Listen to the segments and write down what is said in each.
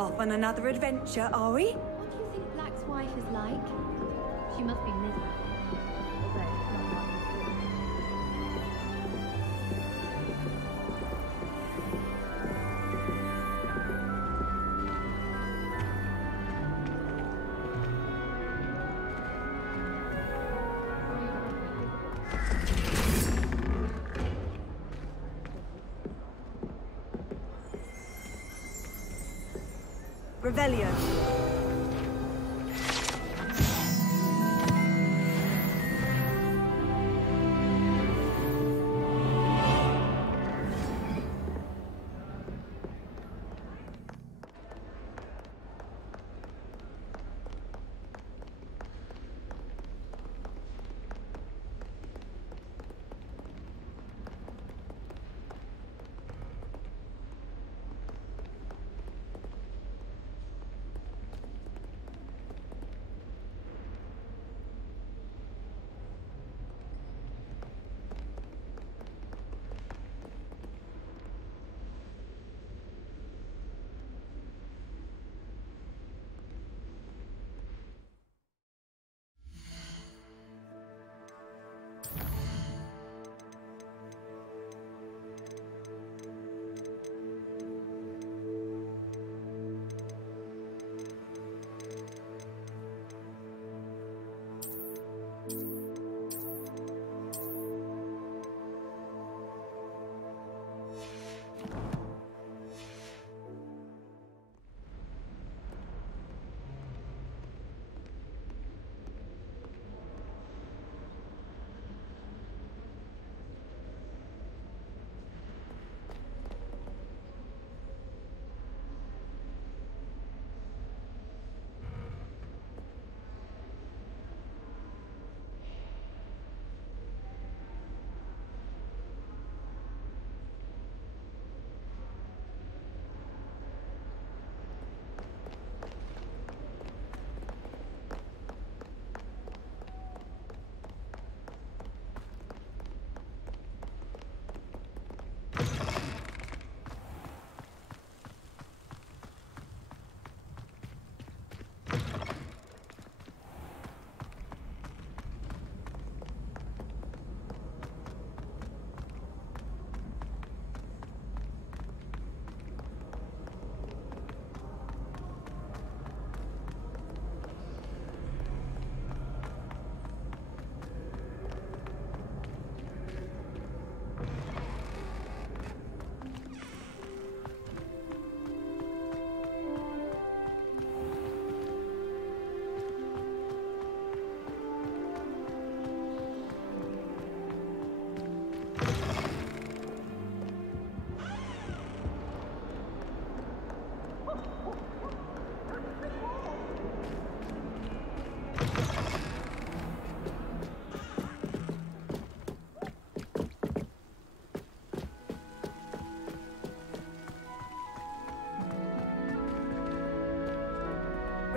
Off on another adventure, are we? is like? She must be miserable. Although, not one. Revelio.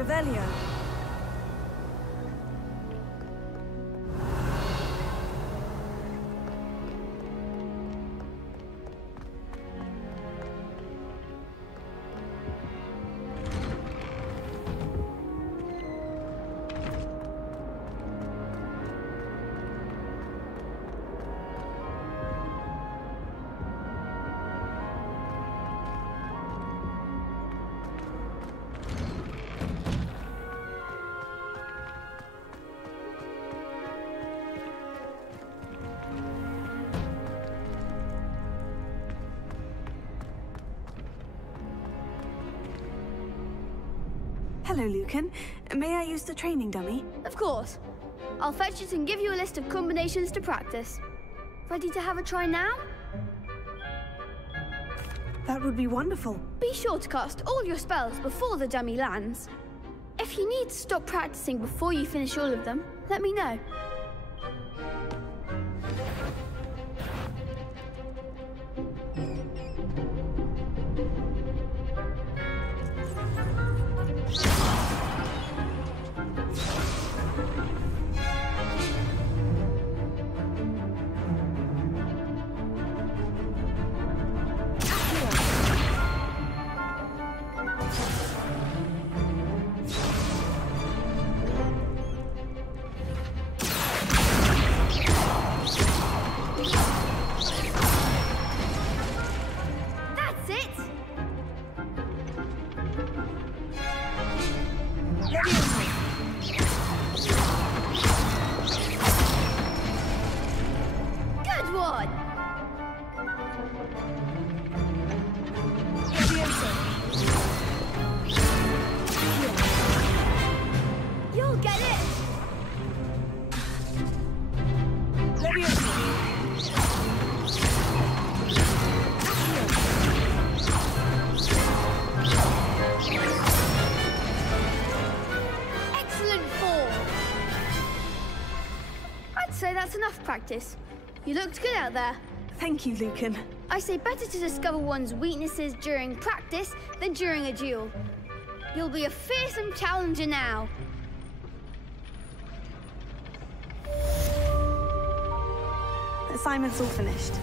Revelio. Hello, Lucan. May I use the training dummy? Of course. I'll fetch it and give you a list of combinations to practice. Ready to have a try now? That would be wonderful. Be sure to cast all your spells before the dummy lands. If you need to stop practicing before you finish all of them, let me know. get it! Excellent fall! I'd say that's enough practice. You looked good out there. Thank you, Lucan. I say better to discover one's weaknesses during practice than during a duel. You'll be a fearsome challenger now. Assignment's all finished.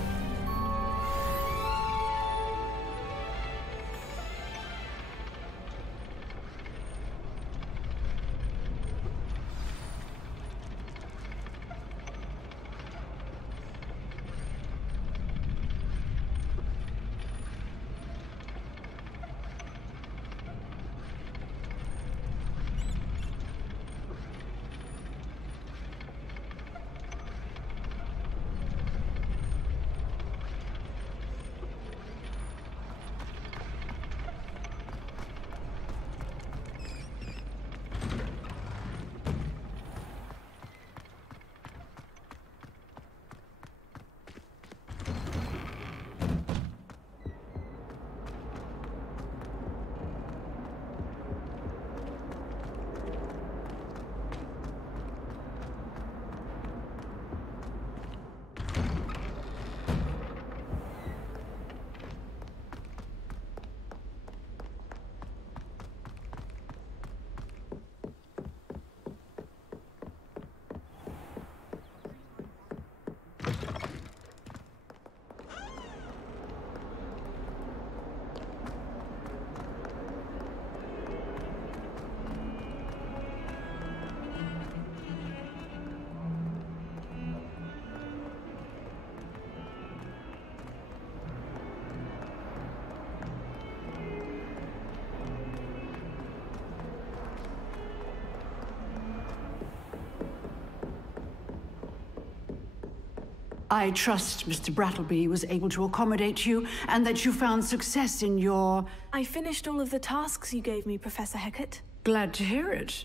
I trust Mr. Brattleby was able to accommodate you, and that you found success in your... I finished all of the tasks you gave me, Professor Hecat. Glad to hear it.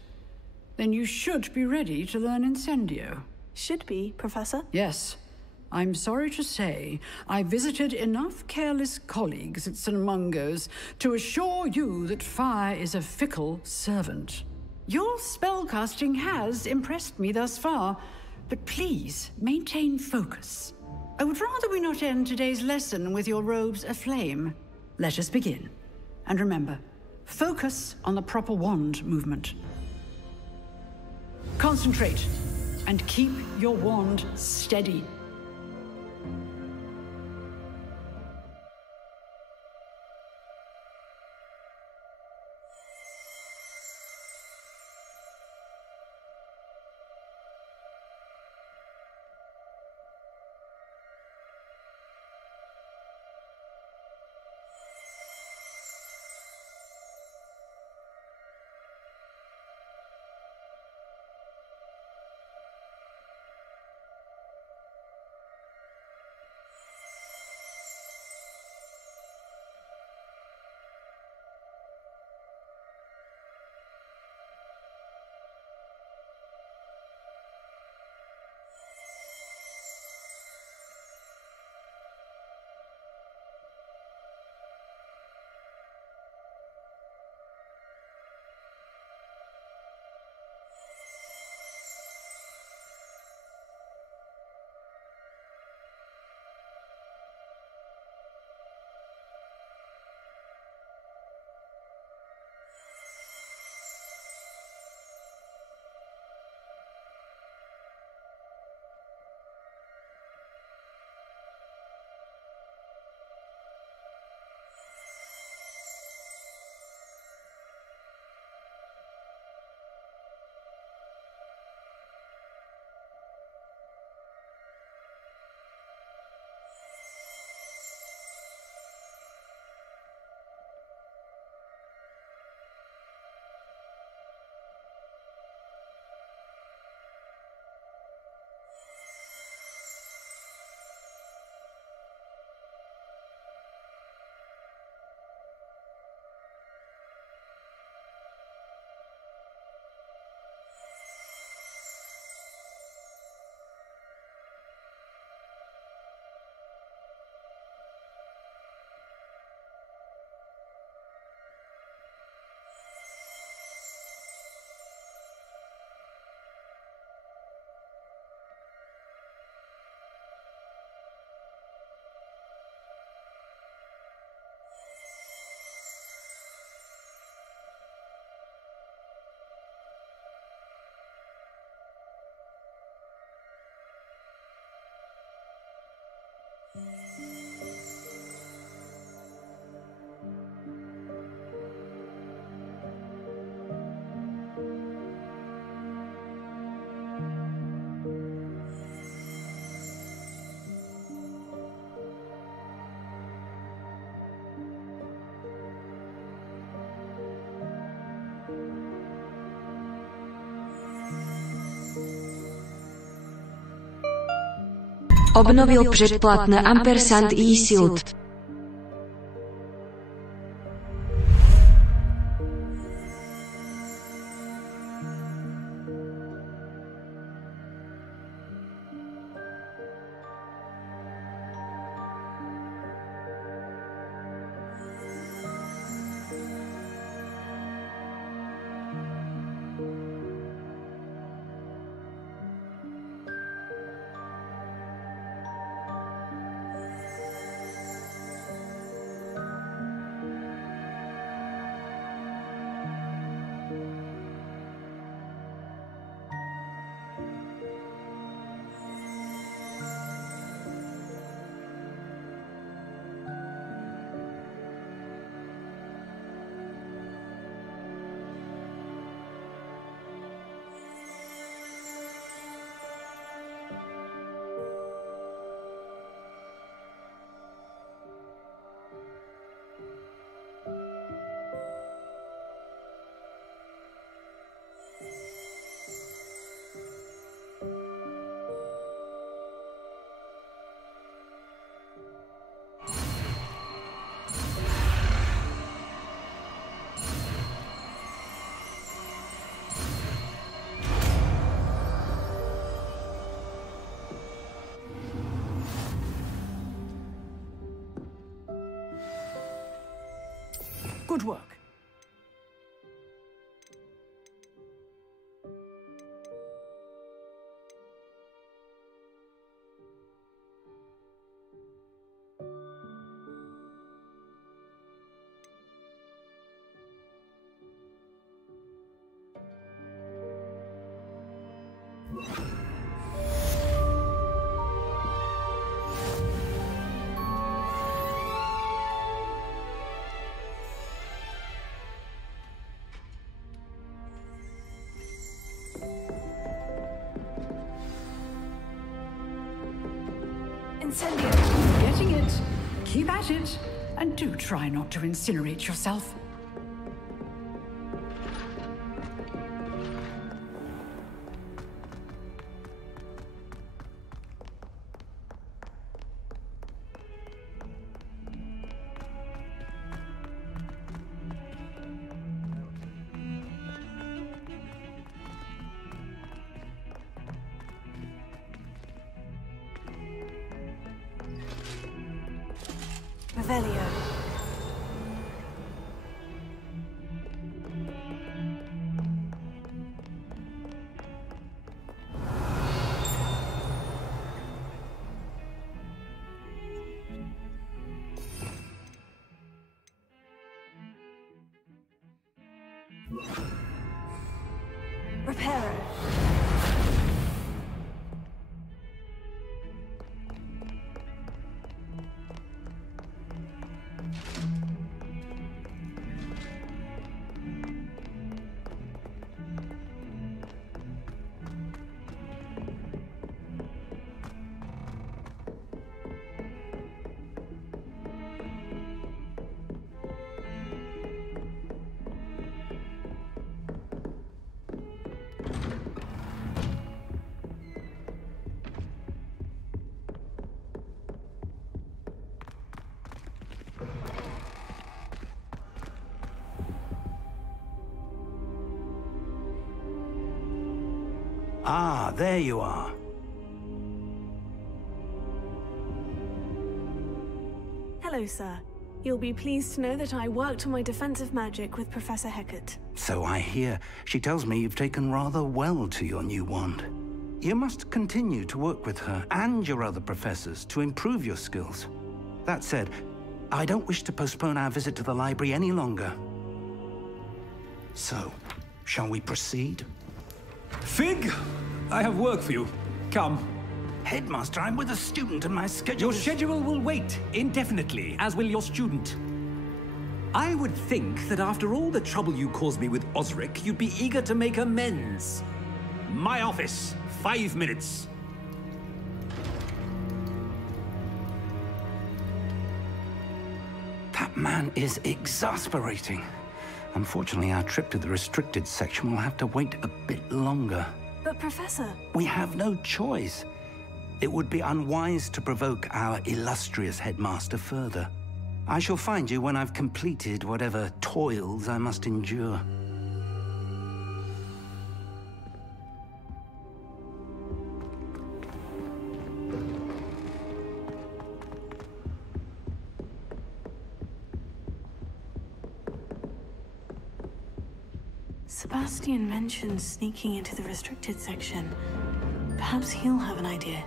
Then you should be ready to learn Incendio. Should be, Professor. Yes. I'm sorry to say, I visited enough careless colleagues at St. Mungo's to assure you that fire is a fickle servant. Your spellcasting has impressed me thus far, but please maintain focus. I would rather we not end today's lesson with your robes aflame. Let us begin. And remember, focus on the proper wand movement. Concentrate, and keep your wand steady. Obnovil předplatné ampersand e-shield. Good work. Incendio. Getting it. Keep at it. And do try not to incinerate yourself. Revelio. Reparo. Ah, there you are. Hello, sir. You'll be pleased to know that I worked on my defensive magic with Professor Hecat. So I hear. She tells me you've taken rather well to your new wand. You must continue to work with her and your other professors to improve your skills. That said, I don't wish to postpone our visit to the library any longer. So, shall we proceed? Fig, I have work for you. Come. Headmaster, I'm with a student and my schedule Your schedule will wait indefinitely, as will your student. I would think that after all the trouble you caused me with Osric, you'd be eager to make amends. My office, 5 minutes. That man is exasperating. Unfortunately, our trip to the restricted section will have to wait a bit longer. But, Professor... We have no choice. It would be unwise to provoke our illustrious headmaster further. I shall find you when I've completed whatever toils I must endure. Sebastian mentioned sneaking into the restricted section. Perhaps he'll have an idea.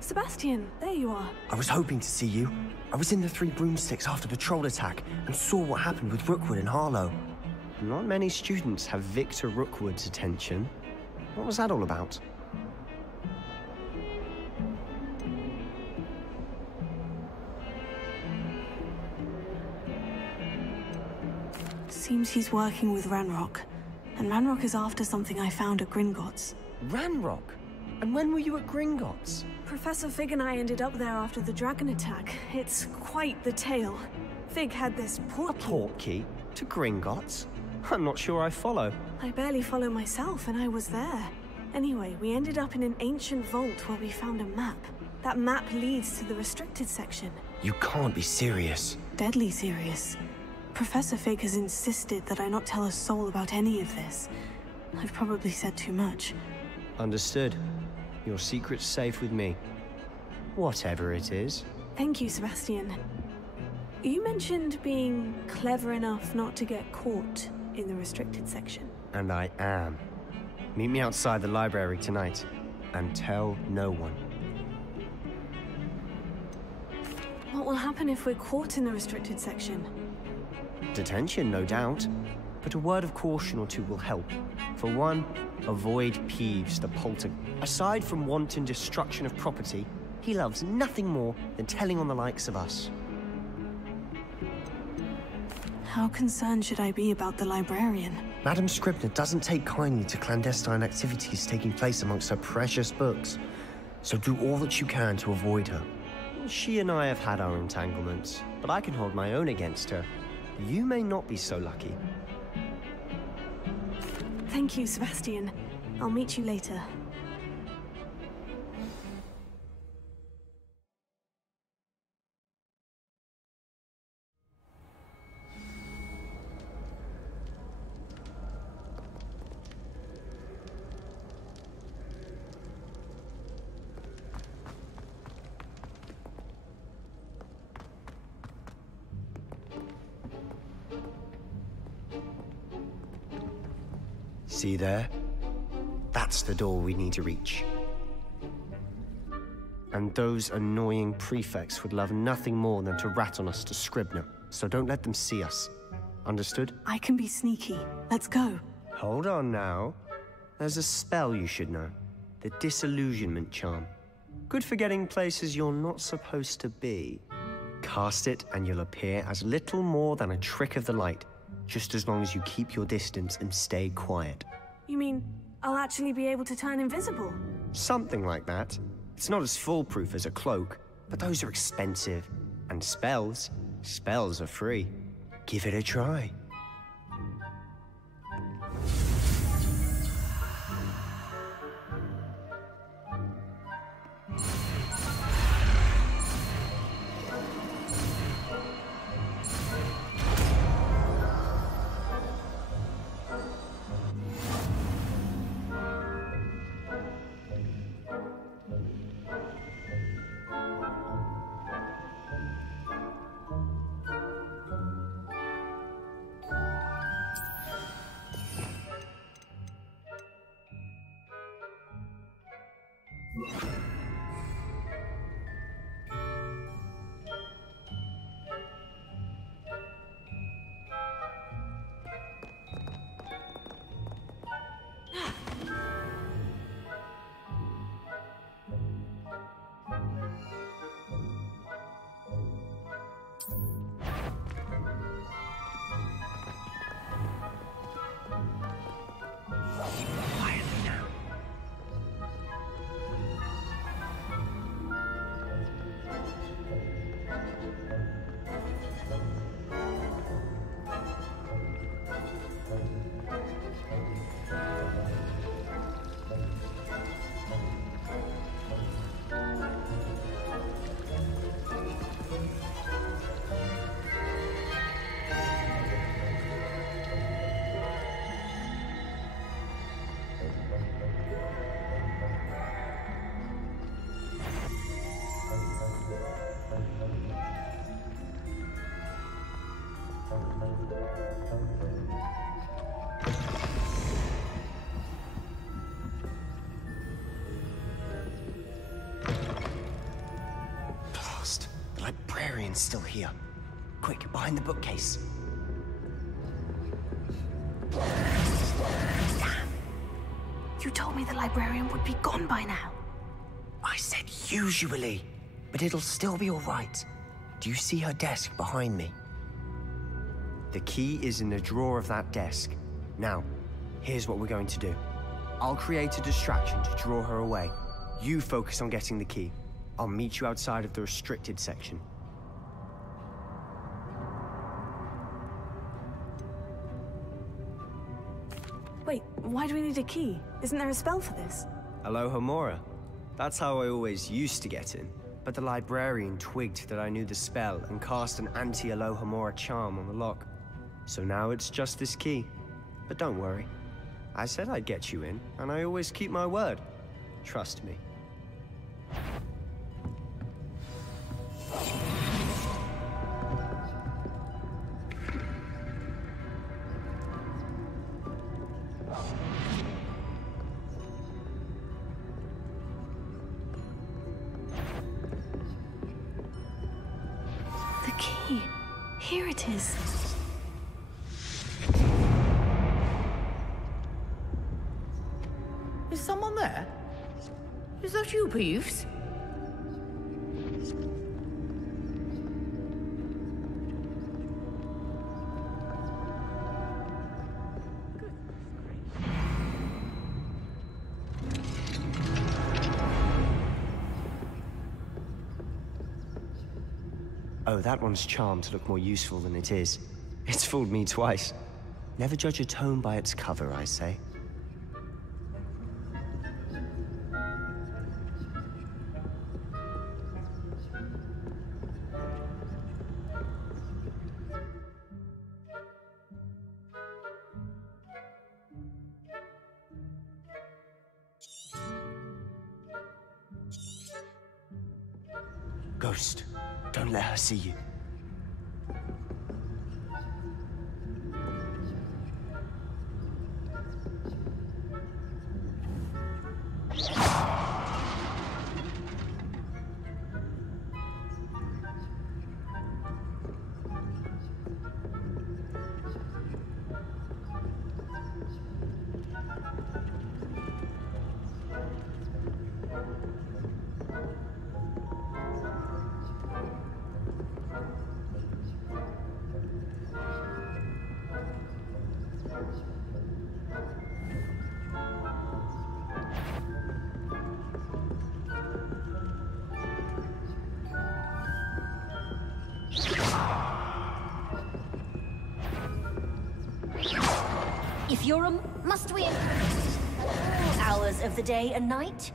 Sebastian, there you are. I was hoping to see you. I was in the Three Broomsticks after the troll attack and saw what happened with Rookwood and Harlow. Not many students have Victor Rookwood's attention. What was that all about? Seems he's working with Ranrock. And Ranrock is after something I found at Gringotts. Ranrock? And when were you at Gringotts? Professor Fig and I ended up there after the dragon attack. It's quite the tale. Fig had this portkey. A portkey? To Gringotts? I'm not sure I follow. I barely follow myself, and I was there. Anyway, we ended up in an ancient vault where we found a map. That map leads to the restricted section. You can't be serious. Deadly serious. Professor Fig has insisted that I not tell a soul about any of this. I've probably said too much. Understood. Your secret's safe with me. Whatever it is. Thank you, Sebastian. You mentioned being clever enough not to get caught in the restricted section. And I am. Meet me outside the library tonight. And tell no one. What will happen if we're caught in the restricted section? Detention, no doubt. But a word of caution or two will help. For one, avoid Peeves, the polter. Aside from wanton destruction of property, he loves nothing more than telling on the likes of us. How concerned should I be about the librarian? Madam Scribner doesn't take kindly to clandestine activities taking place amongst her precious books. So do all that you can to avoid her. She and I have had our entanglements, but I can hold my own against her. You may not be so lucky. Thank you, Sebastian. I'll meet you later. See there? That's the door we need to reach. And those annoying prefects would love nothing more than to rat on us to Scribner, so don't let them see us. Understood? I can be sneaky. Let's go. Hold on now. There's a spell you should know. The Disillusionment Charm. Good for getting places you're not supposed to be. Cast it and you'll appear as little more than a trick of the light, just as long as you keep your distance and stay quiet. You mean I'll actually be able to turn invisible? Something like that. It's not as foolproof as a cloak, but those are expensive. And spells are free. Give it a try. Blast. The librarian's still here. Quick, behind the bookcase. Damn. You told me the librarian would be gone by now. I said usually, but it'll still be all right. Do you see her desk behind me? The key is in the drawer of that desk. Now, here's what we're going to do. I'll create a distraction to draw her away. You focus on getting the key. I'll meet you outside of the restricted section. Wait, why do we need a key? Isn't there a spell for this? Aloha Mora. That's how I always used to get in. But the librarian twigged that I knew the spell and cast an anti-Aloha Mora charm on the lock. So now it's just this key. But don't worry. I said I'd get you in, and I always keep my word. Trust me. The key. Here it is. Is someone there? Is that you, Peeves? Oh, that one's charmed to look more useful than it is. It's fooled me twice. Never judge a tome by its cover, I say. Ghost, don't let her see you. If you're a... Must we... all hours of the day and night?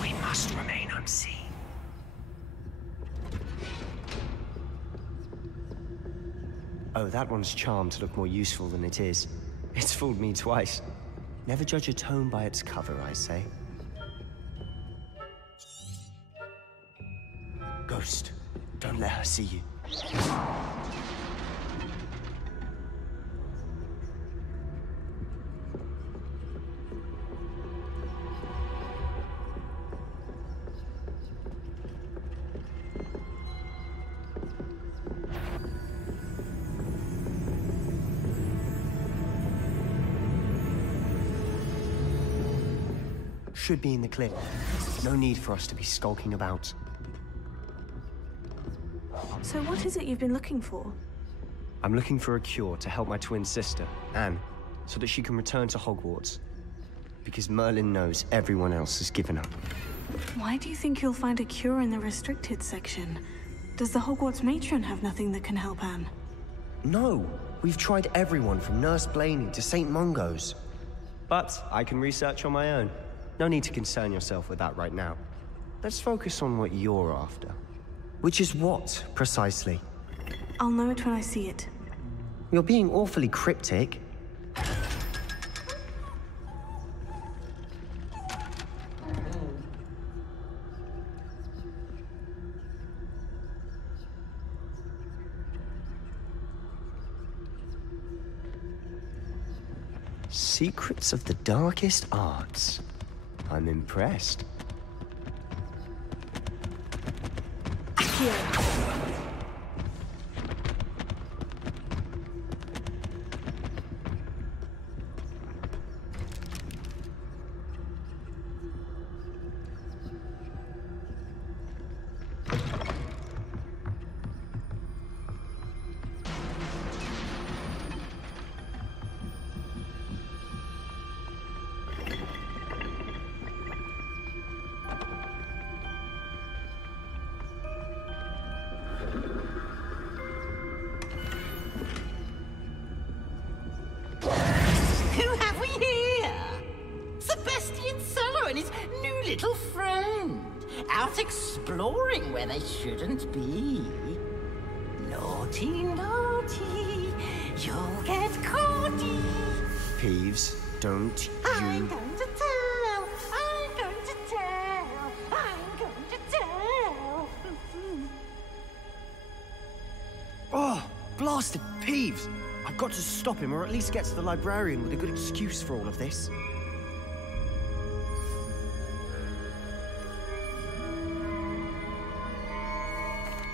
We must remain unseen. Oh, that one's charmed to look more useful than it is. It's fooled me twice. Never judge a tome by its cover, I say. Ghost, don't let her see you. Should be in the clear. No need for us to be skulking about. So what is it you've been looking for? I'm looking for a cure to help my twin sister, Anne, so that she can return to Hogwarts. Because Merlin knows everyone else has given up. Why do you think you'll find a cure in the restricted section? Does the Hogwarts matron have nothing that can help Anne? No! We've tried everyone from Nurse Blaney to St. Mungo's. But I can research on my own. No need to concern yourself with that right now. let's focus on what you're after. Which is what, precisely? I'll know it when I see it. You're being awfully cryptic. Secrets of the darkest arts. I'm impressed. Here. Who have we here? Sebastian Cellar and his new little friend. Out exploring where they shouldn't be. Naughty, naughty. You'll get caughty. Peeves, don't I'm you... going to tell. I'm going to tell. I'm going to tell. Oh, blasted Peeves! I've got to stop him, or at least get to the librarian with a good excuse for all of this.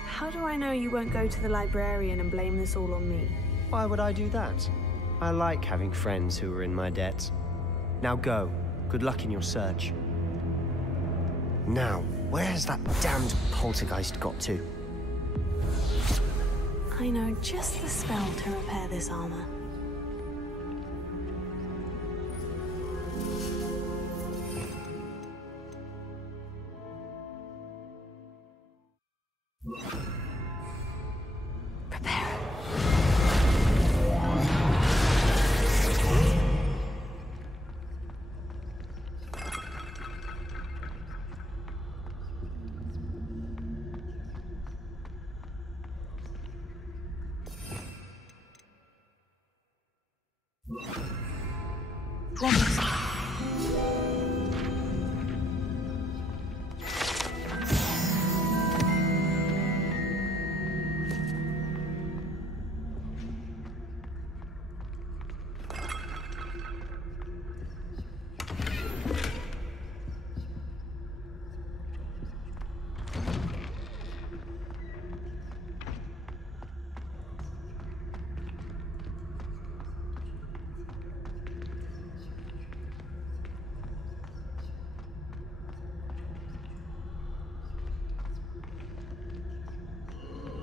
How do I know you won't go to the librarian and blame this all on me? Why would I do that? I like having friends who are in my debt. Now go. Good luck in your search. Now, where has that damned poltergeist got to? I know just the spell to repair this armor. Prepare.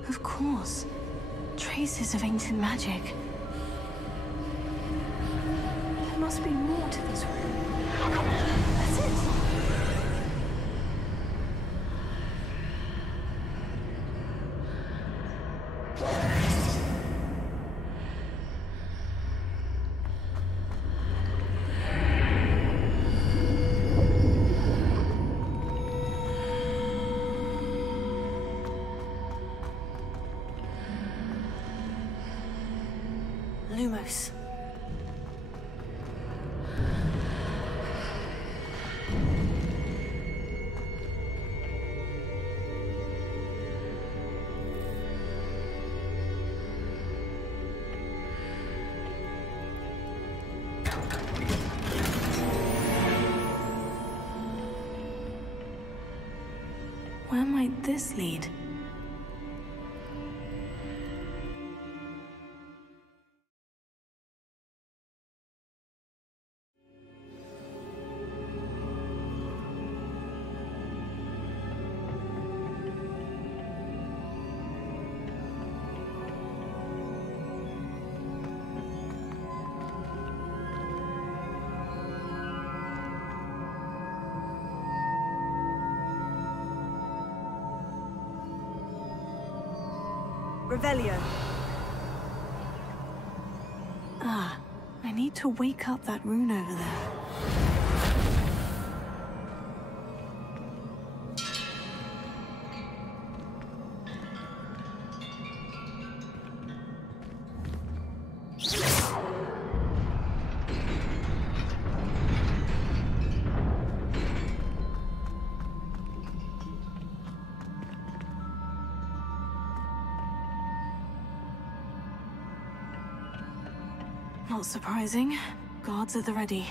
Of course. Traces of ancient magic. There must be more to this room. That's it. Lumos. Where might this lead? Revelio. Ah, I need to wake up that rune over there. Not surprising. Guards at the ready.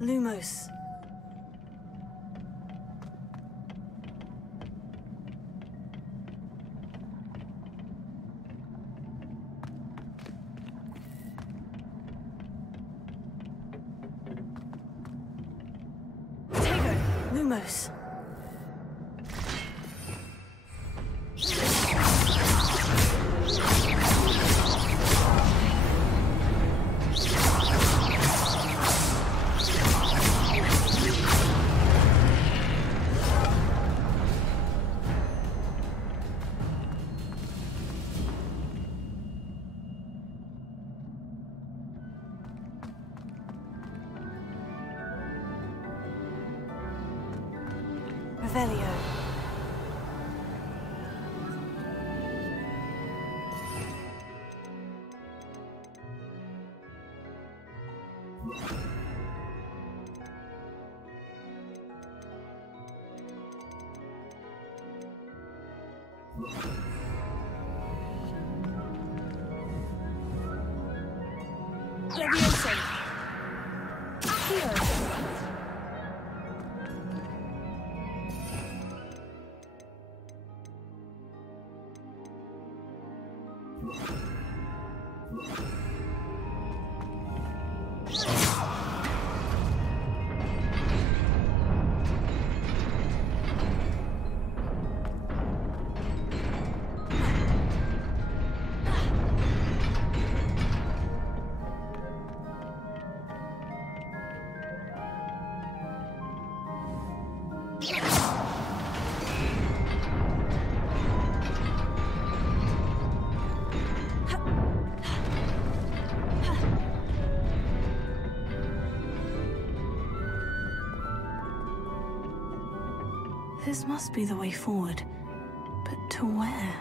Lumos. Lumos. Revelio. Levioso. Accio. This must be the way forward. But to where?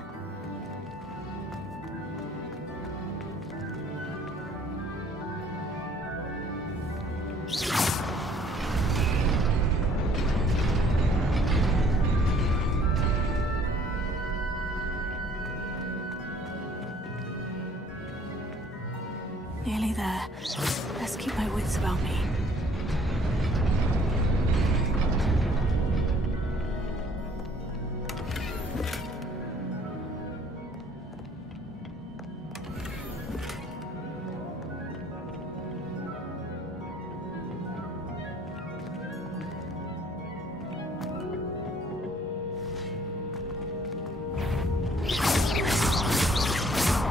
Nearly there. Let's keep my wits about me.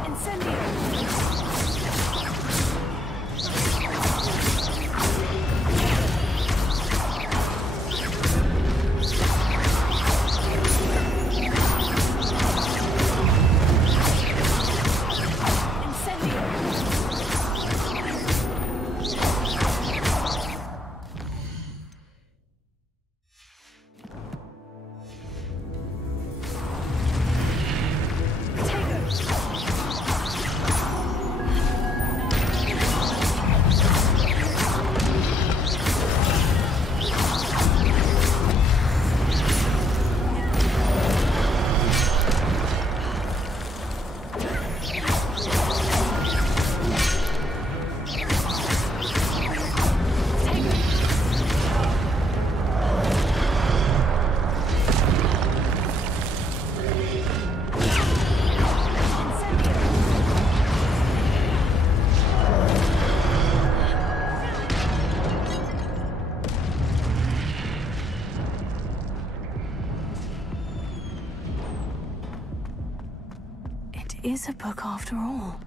Incendio! is a book after all.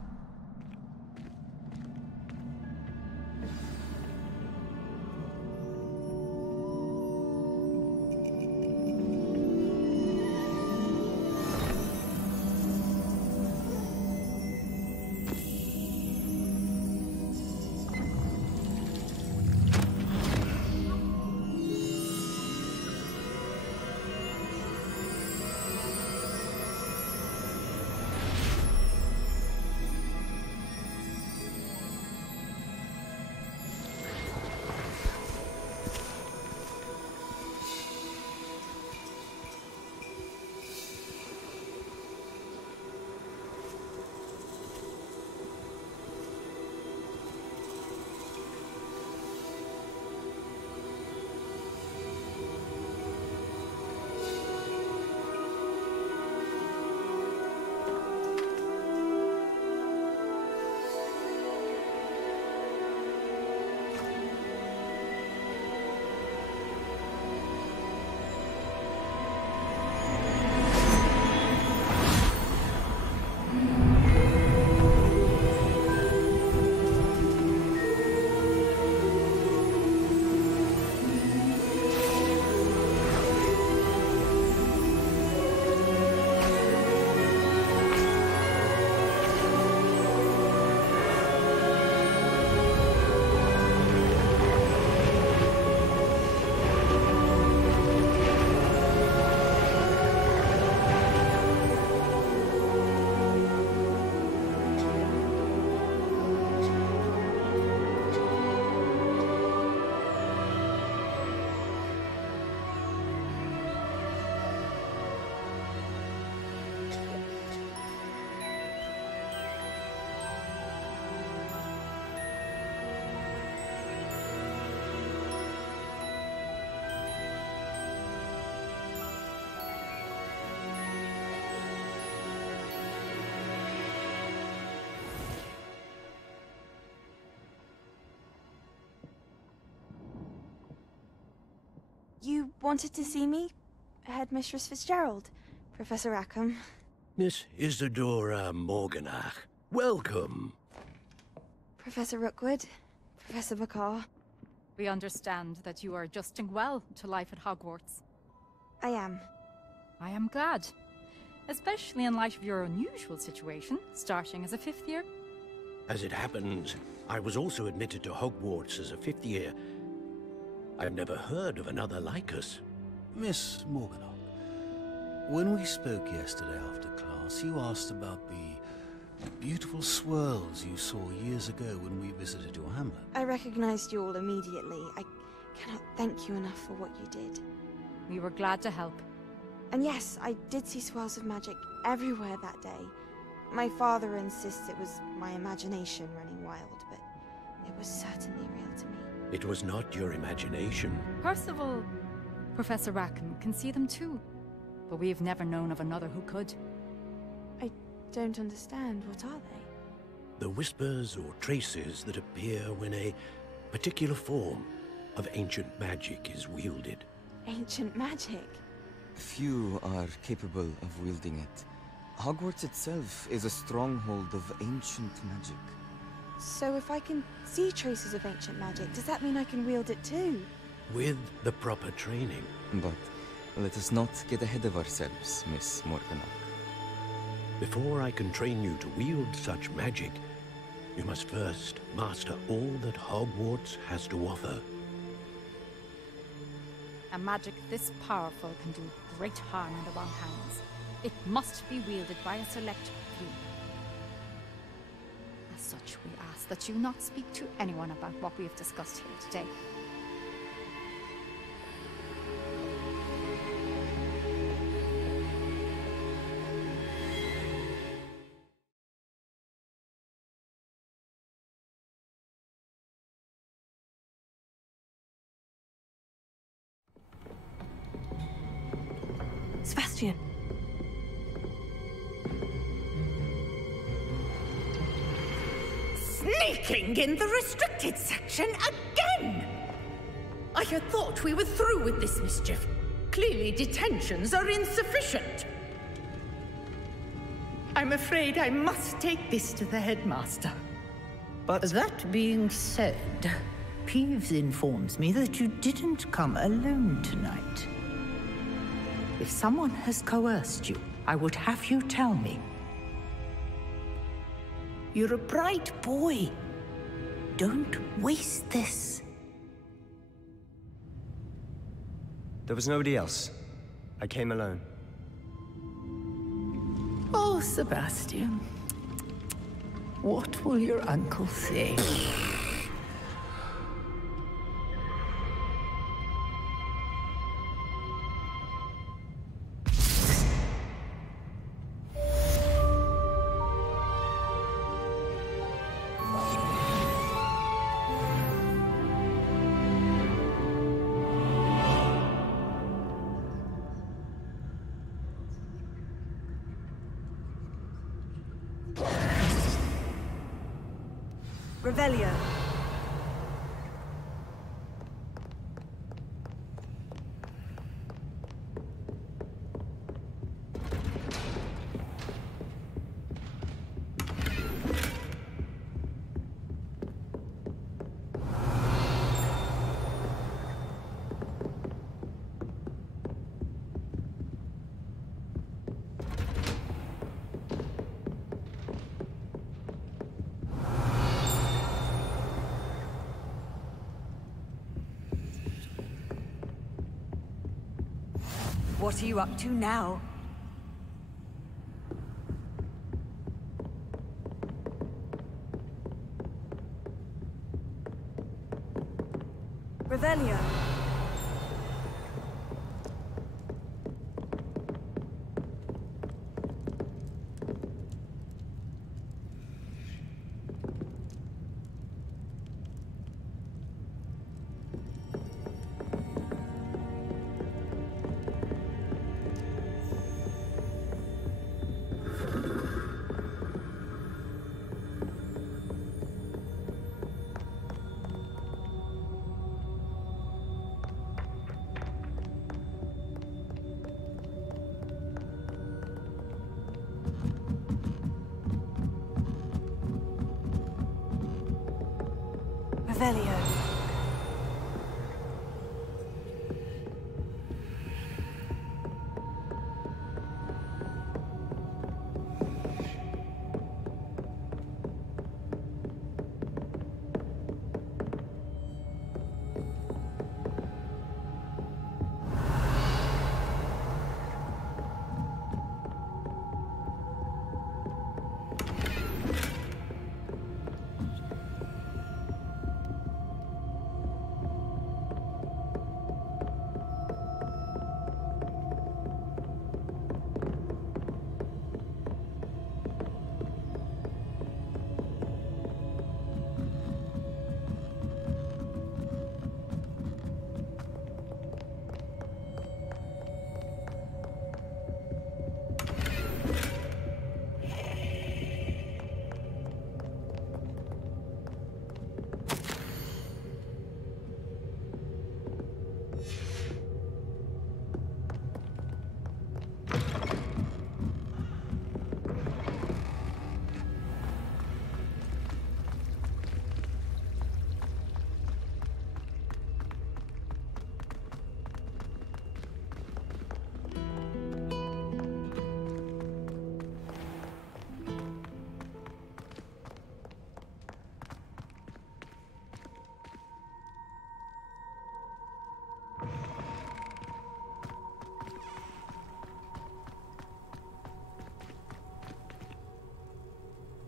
You wanted to see me? Headmistress Fitzgerald, Professor Rackham. Miss Isadora Morganach, welcome. Professor Rookwood, Professor Bakar. We understand that you are adjusting well to life at Hogwarts. I am. I am glad. Especially in light of your unusual situation, starting as a 5th year. As it happens, I was also admitted to Hogwarts as a 5th year. I've never heard of another like us. Miss Morganach, when we spoke yesterday after class, you asked about the beautiful swirls you saw years ago when we visited your hamlet. I recognized you all immediately. I cannot thank you enough for what you did. We were glad to help. And yes, I did see swirls of magic everywhere that day. My father insists it was my imagination running wild, but it was certainly real to me. It was not your imagination. Percival, Professor Rackham can see them too, but we've never known of another who could. I don't understand. What are they? The whispers or traces that appear when a particular form of ancient magic is wielded. Ancient magic? Few are capable of wielding it. Hogwarts itself is a stronghold of ancient magic. So if I can see traces of ancient magic, does that mean I can wield it too? With the proper training. But let us not get ahead of ourselves, Miss Morganach. Before I can train you to wield such magic, you must first master all that Hogwarts has to offer. A magic this powerful can do great harm in the wrong hands. It must be wielded by a select few. As such, we ask that you not speak to anyone about what we have discussed here today. Sebastian. Sneaking in the restricted section again! I had thought we were through with this mischief. Clearly detentions are insufficient. I'm afraid I must take this to the headmaster. But that being said, Peeves informs me that you didn't come alone tonight. If someone has coerced you, I would have you tell me. You're a bright boy. Don't waste this. There was nobody else. I came alone. Oh, Sebastian. What will your uncle say? Revelio. What are you up to now? Revelio. Revelio.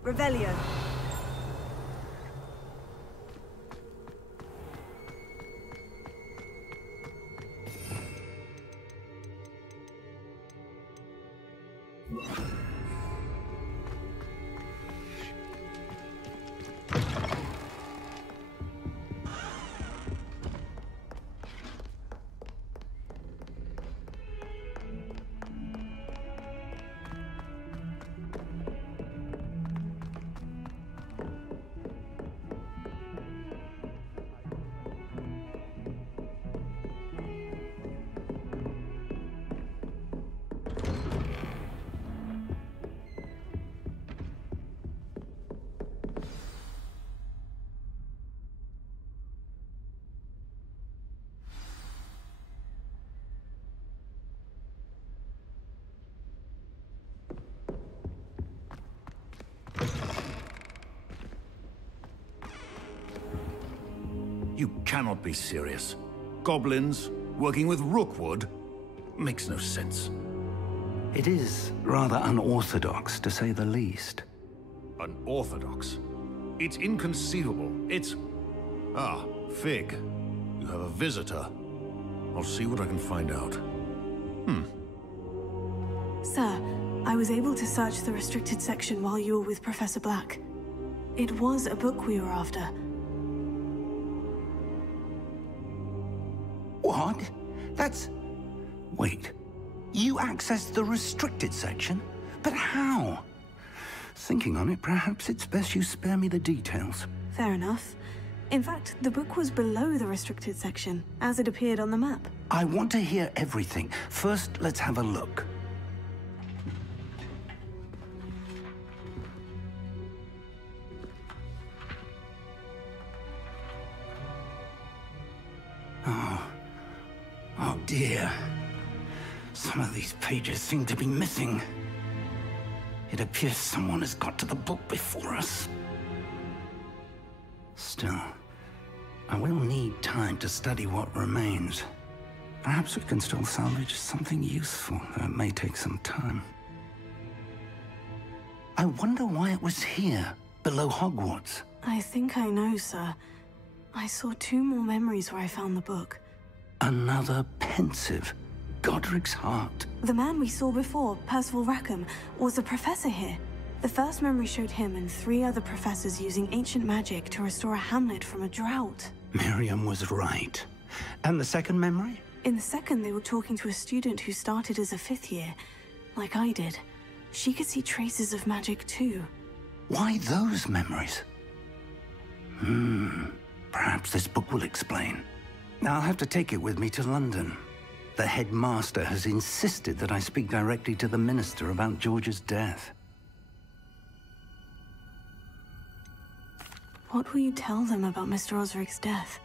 Revelio. You cannot be serious. Goblins working with Rookwood? Makes no sense. It is rather unorthodox, to say the least. Unorthodox? It's inconceivable. It's... Ah, Fig. You have a visitor. I'll see what I can find out. Sir, I was able to search the restricted section while you were with Professor Black. It was a book we were after. What? That's... Wait. You accessed the restricted section? But how? Thinking on it, perhaps it's best you spare me the details. Fair enough. In fact, the book was below the restricted section, as it appeared on the map. I want to hear everything. First, let's have a look. Oh dear. Some of these pages seem to be missing. It appears someone has got to the book before us. Still, I will need time to study what remains. Perhaps we can still salvage something useful, though it may take some time. I wonder why it was here, below Hogwarts. I think I know, sir. I saw 2 more memories where I found the book. Another pensive. Godric's heart. The man we saw before, Percival Rackham, was a professor here. The first memory showed him and 3 other professors using ancient magic to restore a hamlet from a drought. Miriam was right. And the second memory? In the second, they were talking to a student who started as a 5th year, like I did. She could see traces of magic too. Why those memories? Perhaps this book will explain. I'll have to take it with me to London. The headmaster has insisted that I speak directly to the minister about George's death. What will you tell them about Mr. Osric's death?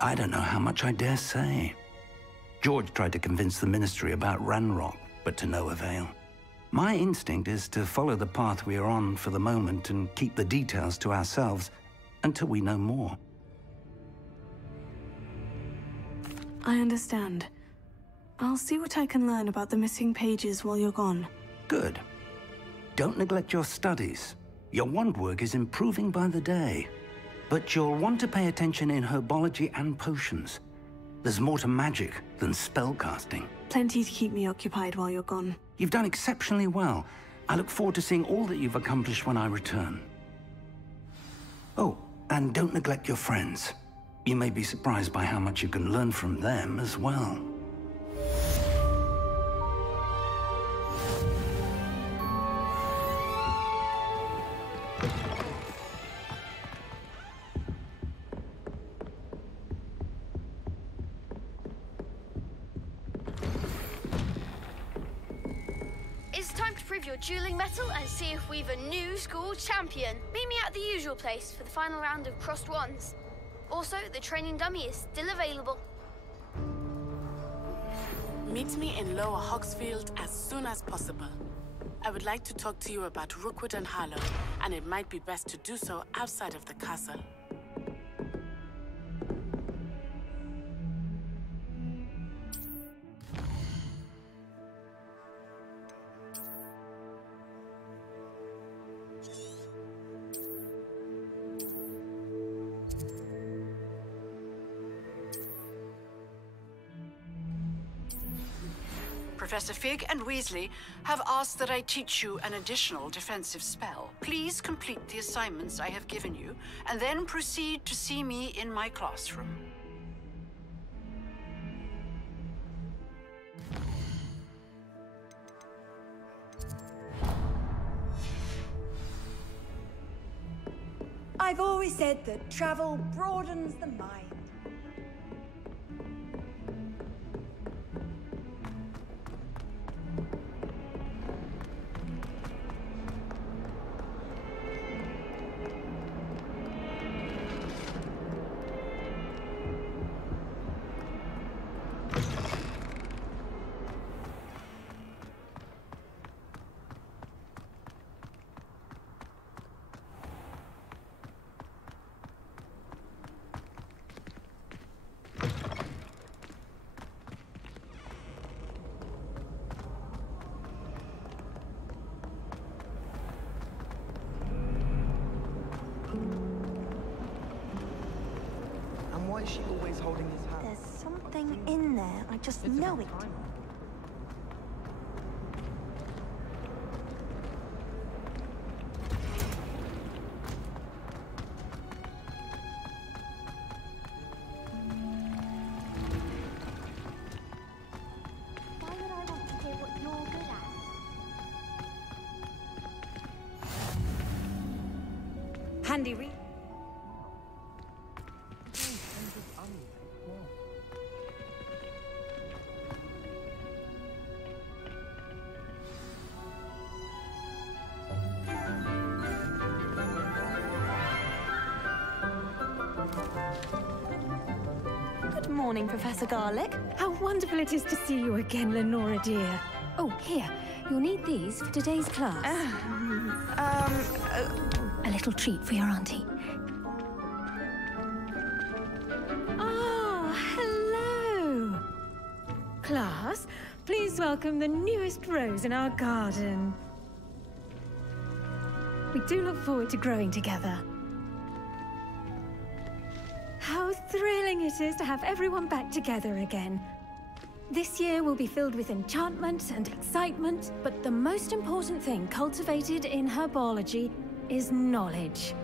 I don't know how much I dare say. George tried to convince the ministry about Ranrock, but to no avail. My instinct is to follow the path we are on for the moment and keep the details to ourselves until we know more. I understand. I'll see what I can learn about the missing pages while you're gone. Good. Don't neglect your studies. Your wand work is improving by the day. But you'll want to pay attention in herbology and potions. There's more to magic than spellcasting. Plenty to keep me occupied while you're gone. You've done exceptionally well. I look forward to seeing all that you've accomplished when I return. Oh, and don't neglect your friends. You may be surprised by how much you can learn from them as well. It's time to prove your dueling mettle and see if we've a new school champion. Meet me at the usual place for the final round of crossed wands. Also, the training dummy is still available. Meet me in Lower Hogsfield as soon as possible. I would like to talk to you about Rookwood and Harlow, and it might be best to do so outside of the castle. Professor Fig and Weasley have asked that I teach you an additional defensive spell. Please complete the assignments I have given you, and then proceed to see me in my classroom. I've always said that travel broadens the mind. is she always holding his hand? There's something in there. I just know it. Why would I want to hear what you're good at? Handy read. Good morning, Professor Garlic. How wonderful it is to see you again, Lenora dear. Oh, here. You'll need these for today's class. A little treat for your auntie. Oh, hello! Class, please welcome the newest rose in our garden. We do look forward to growing together. How thrilling it is to have everyone back together again. This year will be filled with enchantment and excitement, but the most important thing cultivated in herbology is knowledge.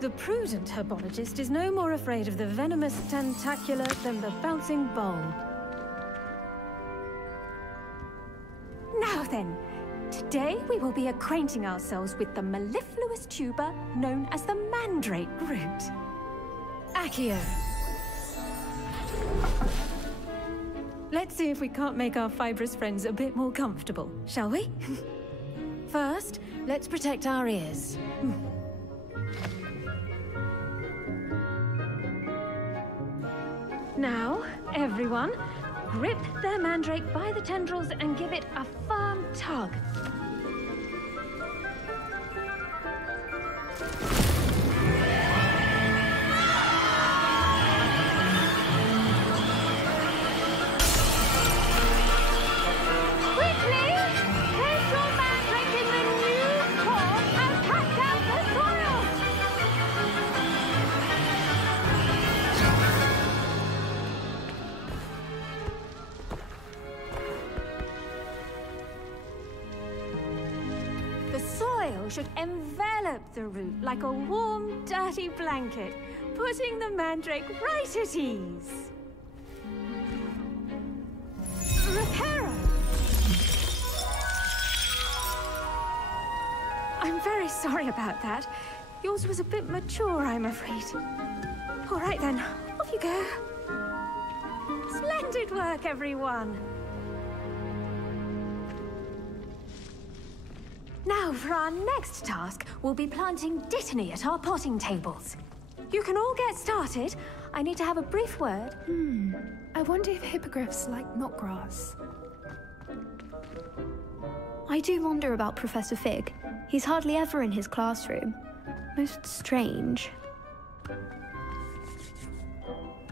The prudent herbologist is no more afraid of the venomous tentacula than the bouncing bowl. Now then, today we will be acquainting ourselves with the mellifluous tuber known as the mandrake root. Accio. Let's see if we can't make our fibrous friends a bit more comfortable, shall we? First, let's protect our ears. Now, everyone, grip their mandrake by the tendrils and give it a firm tug. Should envelop the root like a warm, dirty blanket, putting the mandrake right at ease. Reparo! I'm very sorry about that. Yours was a bit mature, I'm afraid. All right then, off you go. Splendid work, everyone. Now, for our next task, we'll be planting dittany at our potting tables. You can all get started. I need to have a brief word. I wonder if hippogriffs like knotgrass. I do wonder about Professor Fig. He's hardly ever in his classroom. Most strange.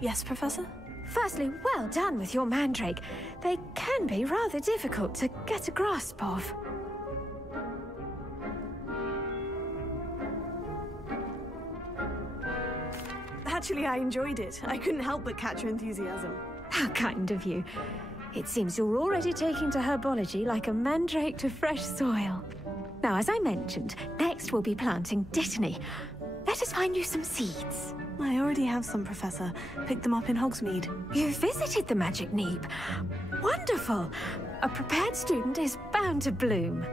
Yes, Professor? Firstly, well done with your mandrake. They can be rather difficult to get a grasp of. Actually, I enjoyed it. I couldn't help but catch your enthusiasm. How kind of you. It seems you're already taking to herbology like a mandrake to fresh soil. Now, as I mentioned, next we'll be planting dittany. Let us find you some seeds. I already have some, Professor. Picked them up in Hogsmeade. You visited the Magic Neep. Wonderful. A prepared student is bound to bloom.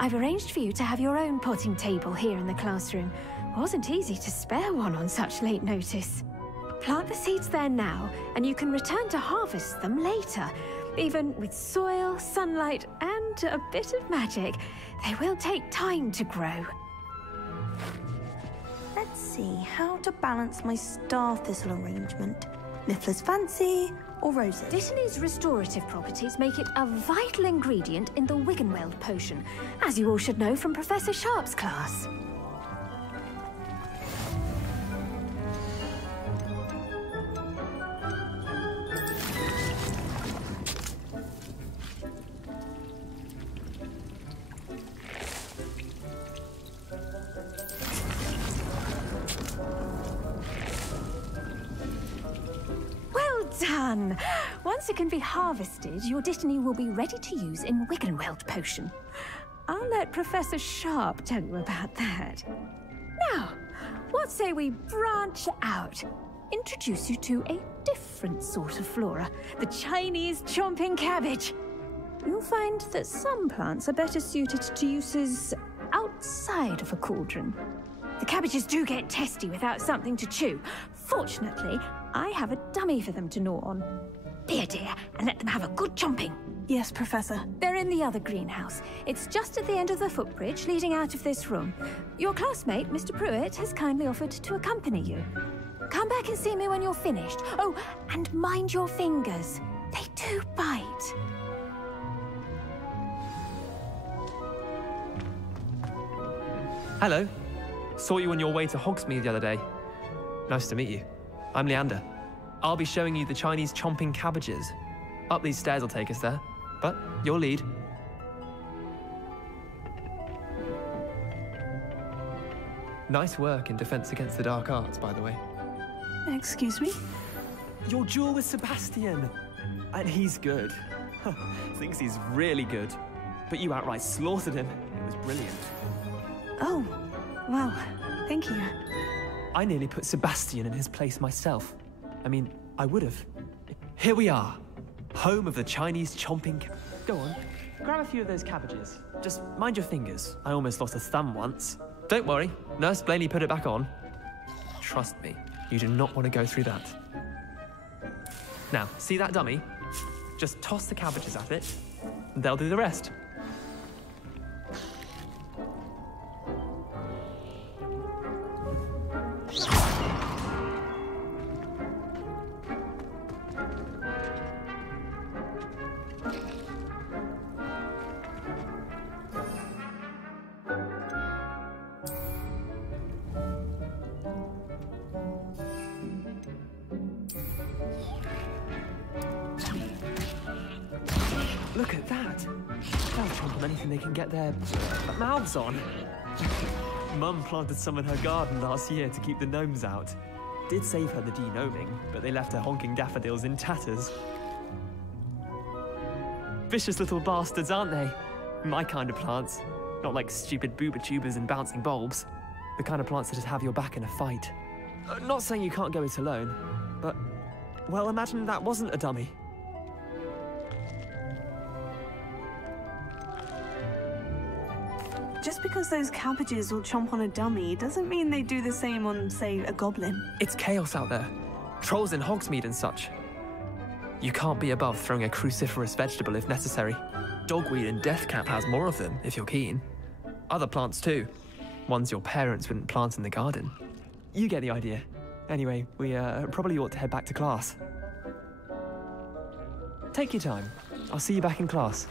I've arranged for you to have your own potting table here in the classroom. Wasn't easy to spare one on such late notice. Plant the seeds there now, and you can return to harvest them later. Even with soil, sunlight, and a bit of magic, they will take time to grow. Let's see how to balance my star thistle arrangement. Miffler's Fancy or roses? Dittany's restorative properties make it a vital ingredient in the Wiggenweld potion, as you all should know from Professor Sharp's class. done. Once it can be harvested, your Dittany will be ready to use in Wiggenweld potion. I'll let Professor Sharp tell you about that. Now, what say we branch out? Introduce you to a different sort of flora, the Chinese chomping cabbage. You'll find that some plants are better suited to uses outside of a cauldron. The cabbages do get testy without something to chew. Fortunately, I have a dummy for them to gnaw on. Be a dear and let them have a good chomping. Yes, Professor. They're in the other greenhouse. It's just at the end of the footbridge leading out of this room. Your classmate, Mr. Pruitt, has kindly offered to accompany you. Come back and see me when you're finished. Oh, and mind your fingers. They do bite. Hello. Saw you on your way to Hogsmeade the other day. Nice to meet you. I'm Leander. I'll be showing you the Chinese chomping cabbages. Up these stairs will take us there, but your lead. Nice work in Defense Against the Dark Arts, by the way. Excuse me? Your duel with Sebastian. And he's good. Thinks he's really good. But you outright slaughtered him. It was brilliant. Oh, wow. Thank you. I nearly put Sebastian in his place myself. I mean, I would have. Here we are. Home of the Chinese chomping... Go on, grab a few of those cabbages. Just mind your fingers. I almost lost a thumb once. Don't worry, Nurse Blaney put it back on. Trust me, you do not want to go through that. Now, see that dummy? Just toss the cabbages at it, and they'll do the rest. Look at that! They'll chomp on anything they can get their mouths on. Mum planted some in her garden last year to keep the gnomes out. Did save her the de-gnoming, but they left her honking daffodils in tatters. Vicious little bastards, aren't they? My kind of plants. Not like stupid booba tubers and bouncing bulbs. The kind of plants that just have your back in a fight. Not saying you can't go it alone, but... well, imagine that wasn't a dummy. Just because those cabbages will chomp on a dummy doesn't mean they do the same on, say, a goblin. It's chaos out there. Trolls in Hogsmeade and such. You can't be above throwing a cruciferous vegetable if necessary. Dogweed and deathcap has more of them, if you're keen. Other plants too. Ones your parents wouldn't plant in the garden. You get the idea. Anyway, we probably ought to head back to class. Take your time. I'll see you back in class.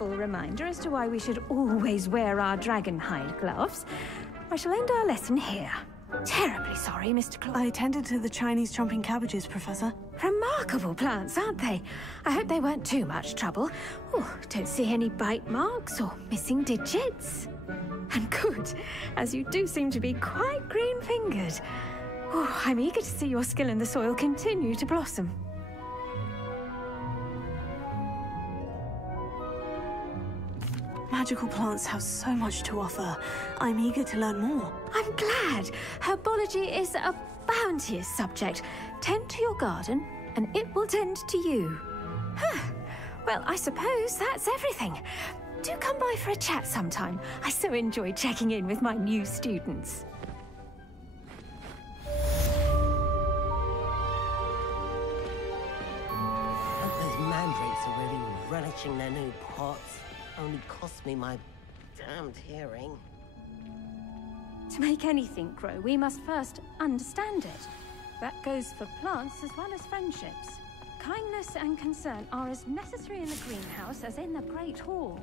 Reminder as to why we should always wear our dragon hide gloves, I shall end our lesson here. Terribly sorry, Mr. Claw. I tended to the Chinese chomping cabbages, Professor. Remarkable plants, aren't they? I hope they weren't too much trouble. Oh, don't see any bite marks or missing digits. And good, as you do seem to be quite green-fingered. Oh, I'm eager to see your skill in the soil continue to blossom. Magical plants have so much to offer. I'm eager to learn more. I'm glad. Herbology is a bounteous subject. Tend to your garden, and it will tend to you. Well, I suppose that's everything. Do come by for a chat sometime. I so enjoy checking in with my new students. Those mandrakes are really relishing their new pots. Only cost me my damned hearing. To make anything grow, we must first understand it. That goes for plants as well as friendships. Kindness and concern are as necessary in the greenhouse as in the Great Hall.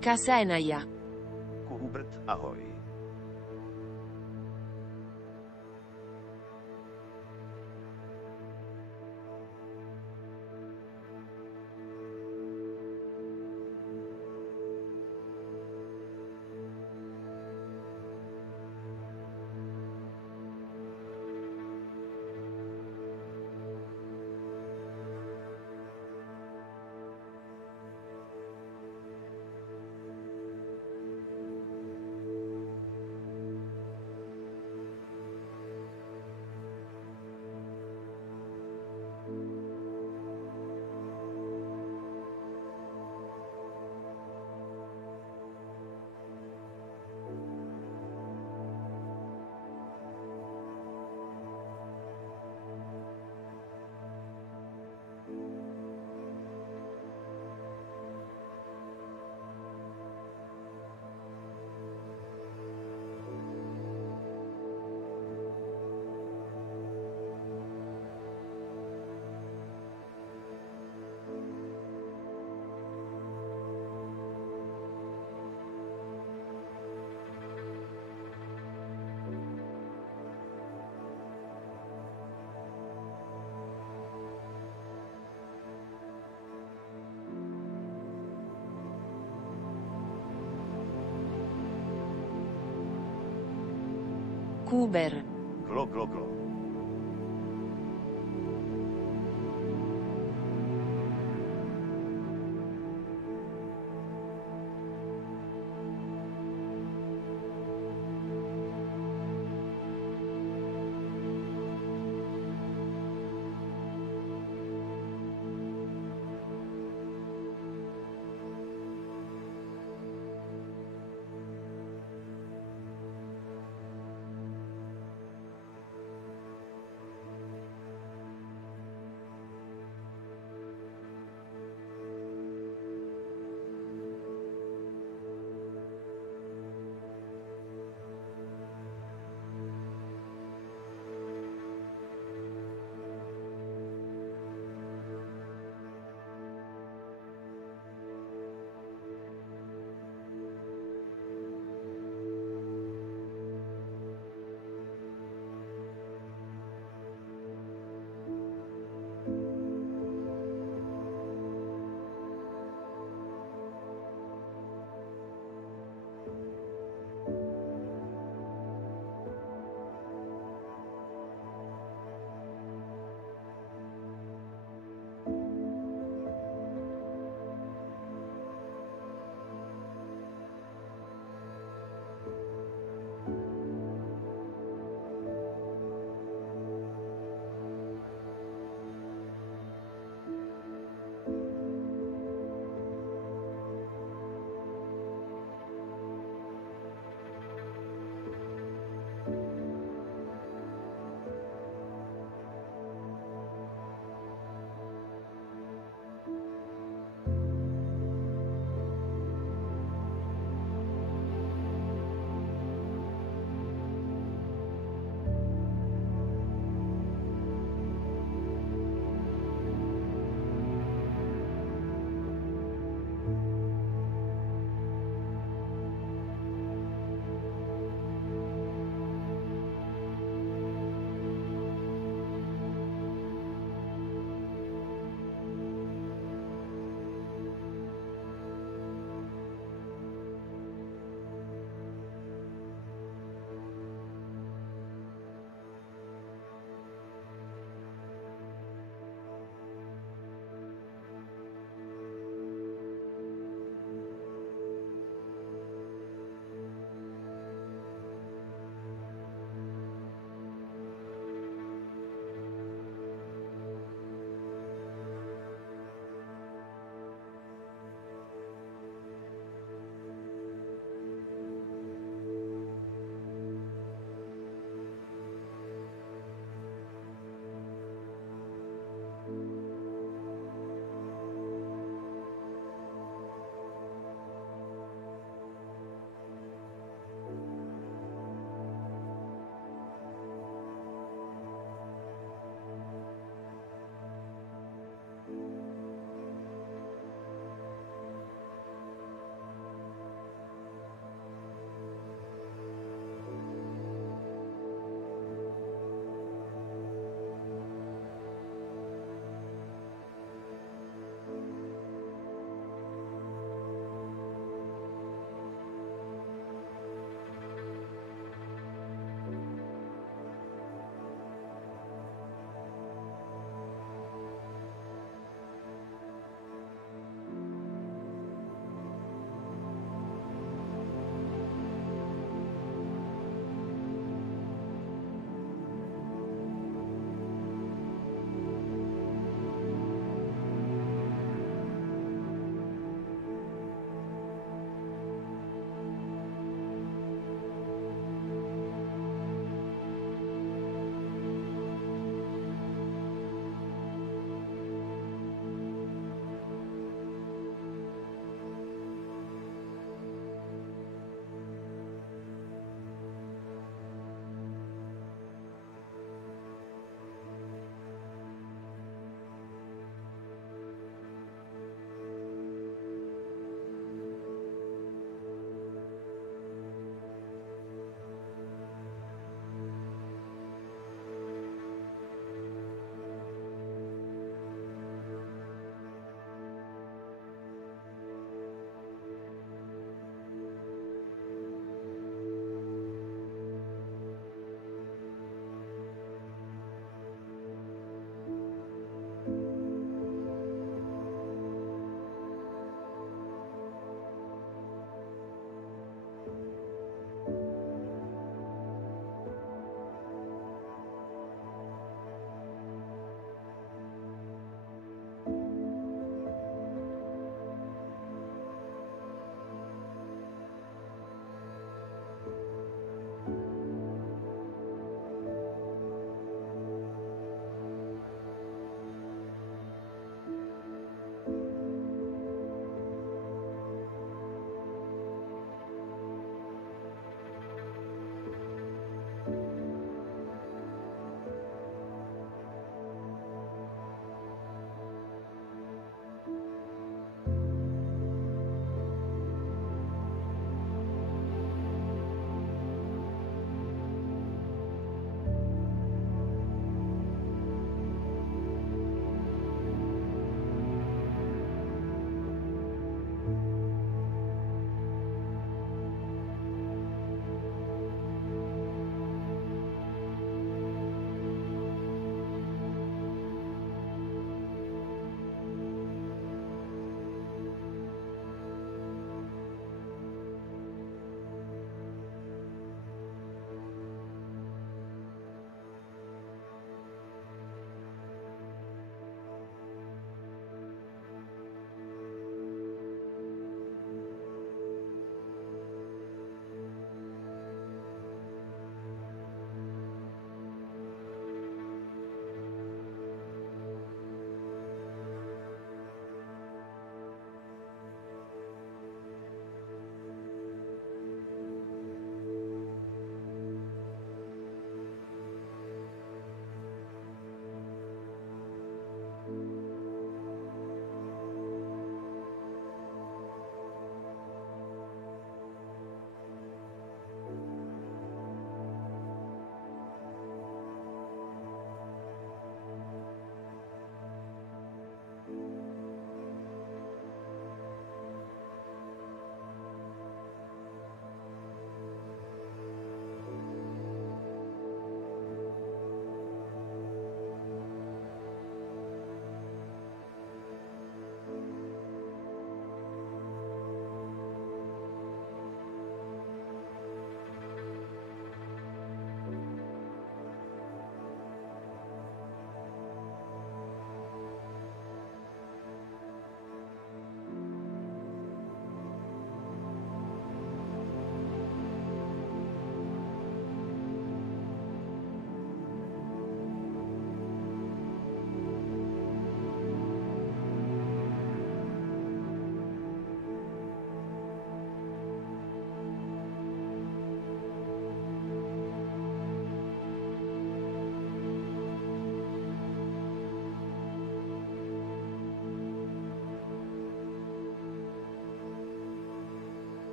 Kasenaya. Hubert, ahoj. Kuber. Glo, glo, glo.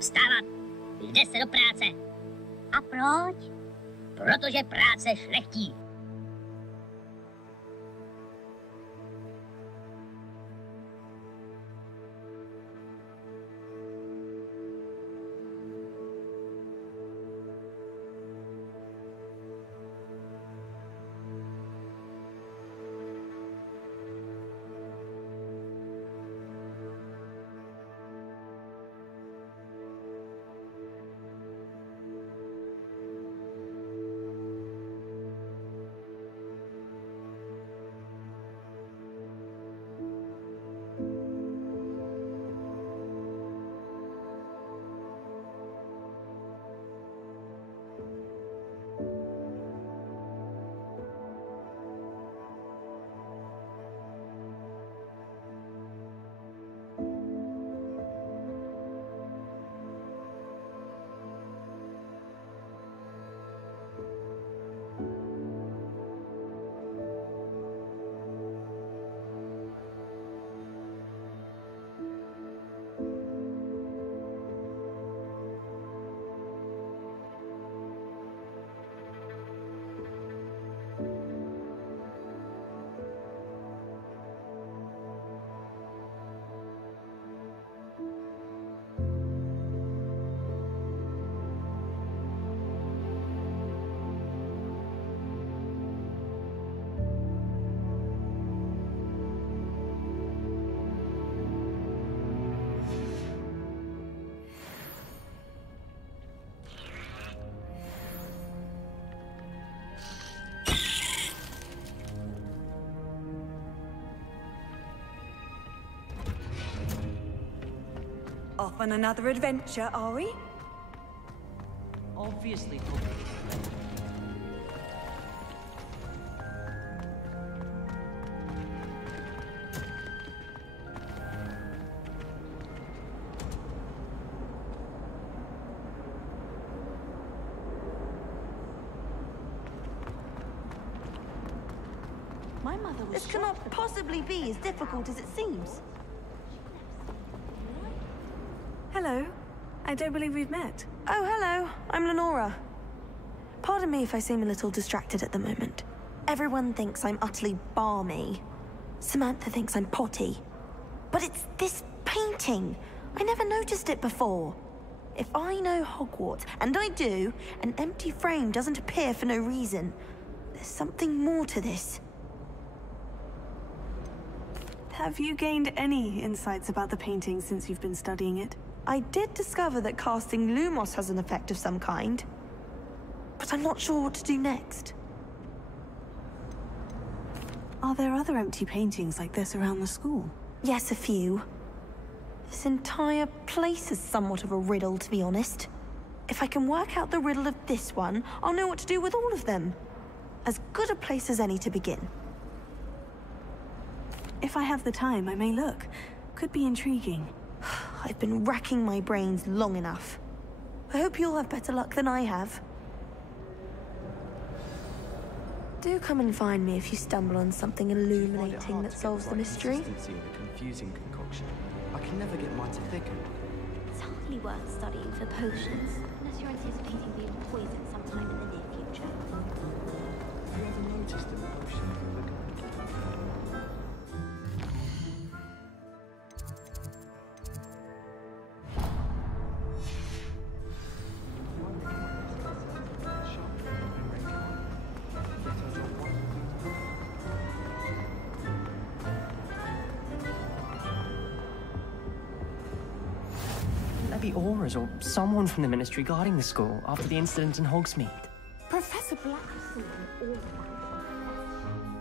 Vstávat. Jde se do práce. A proč? Protože práce šlechtí. Off on another adventure, are we? Obviously. My mother was This cannot possibly be as difficult as it seems. Hello. I don't believe we've met. Oh, hello. I'm Lenora. Pardon me if I seem a little distracted at the moment. Everyone thinks I'm utterly balmy. Samantha thinks I'm potty. But it's this painting. I never noticed it before. If I know Hogwarts, and I do, an empty frame doesn't appear for no reason. There's something more to this. Have you gained any insights about the painting since you've been studying it? I did discover that casting Lumos has an effect of some kind. But I'm not sure what to do next. Are there other empty paintings like this around the school? Yes, a few. This entire place is somewhat of a riddle, to be honest. If I can work out the riddle of this one, I'll know what to do with all of them. As good a place as any to begin. If I have the time, I may look. Could be intriguing. I've been racking my brains long enough. I hope you'll have better luck than I have. Do come and find me if you stumble on something illuminating that solves the mystery. Consistency in a confusing concoction. I can never get mine to thicken. It's hardly worth studying for potions, unless you're anticipating being poisoned sometime in the near future. Have you ever noticed that the potion Maybe Aura's or someone from the Ministry guarding the school after the incident in Hogsmeade. Professor Black has seen all of that.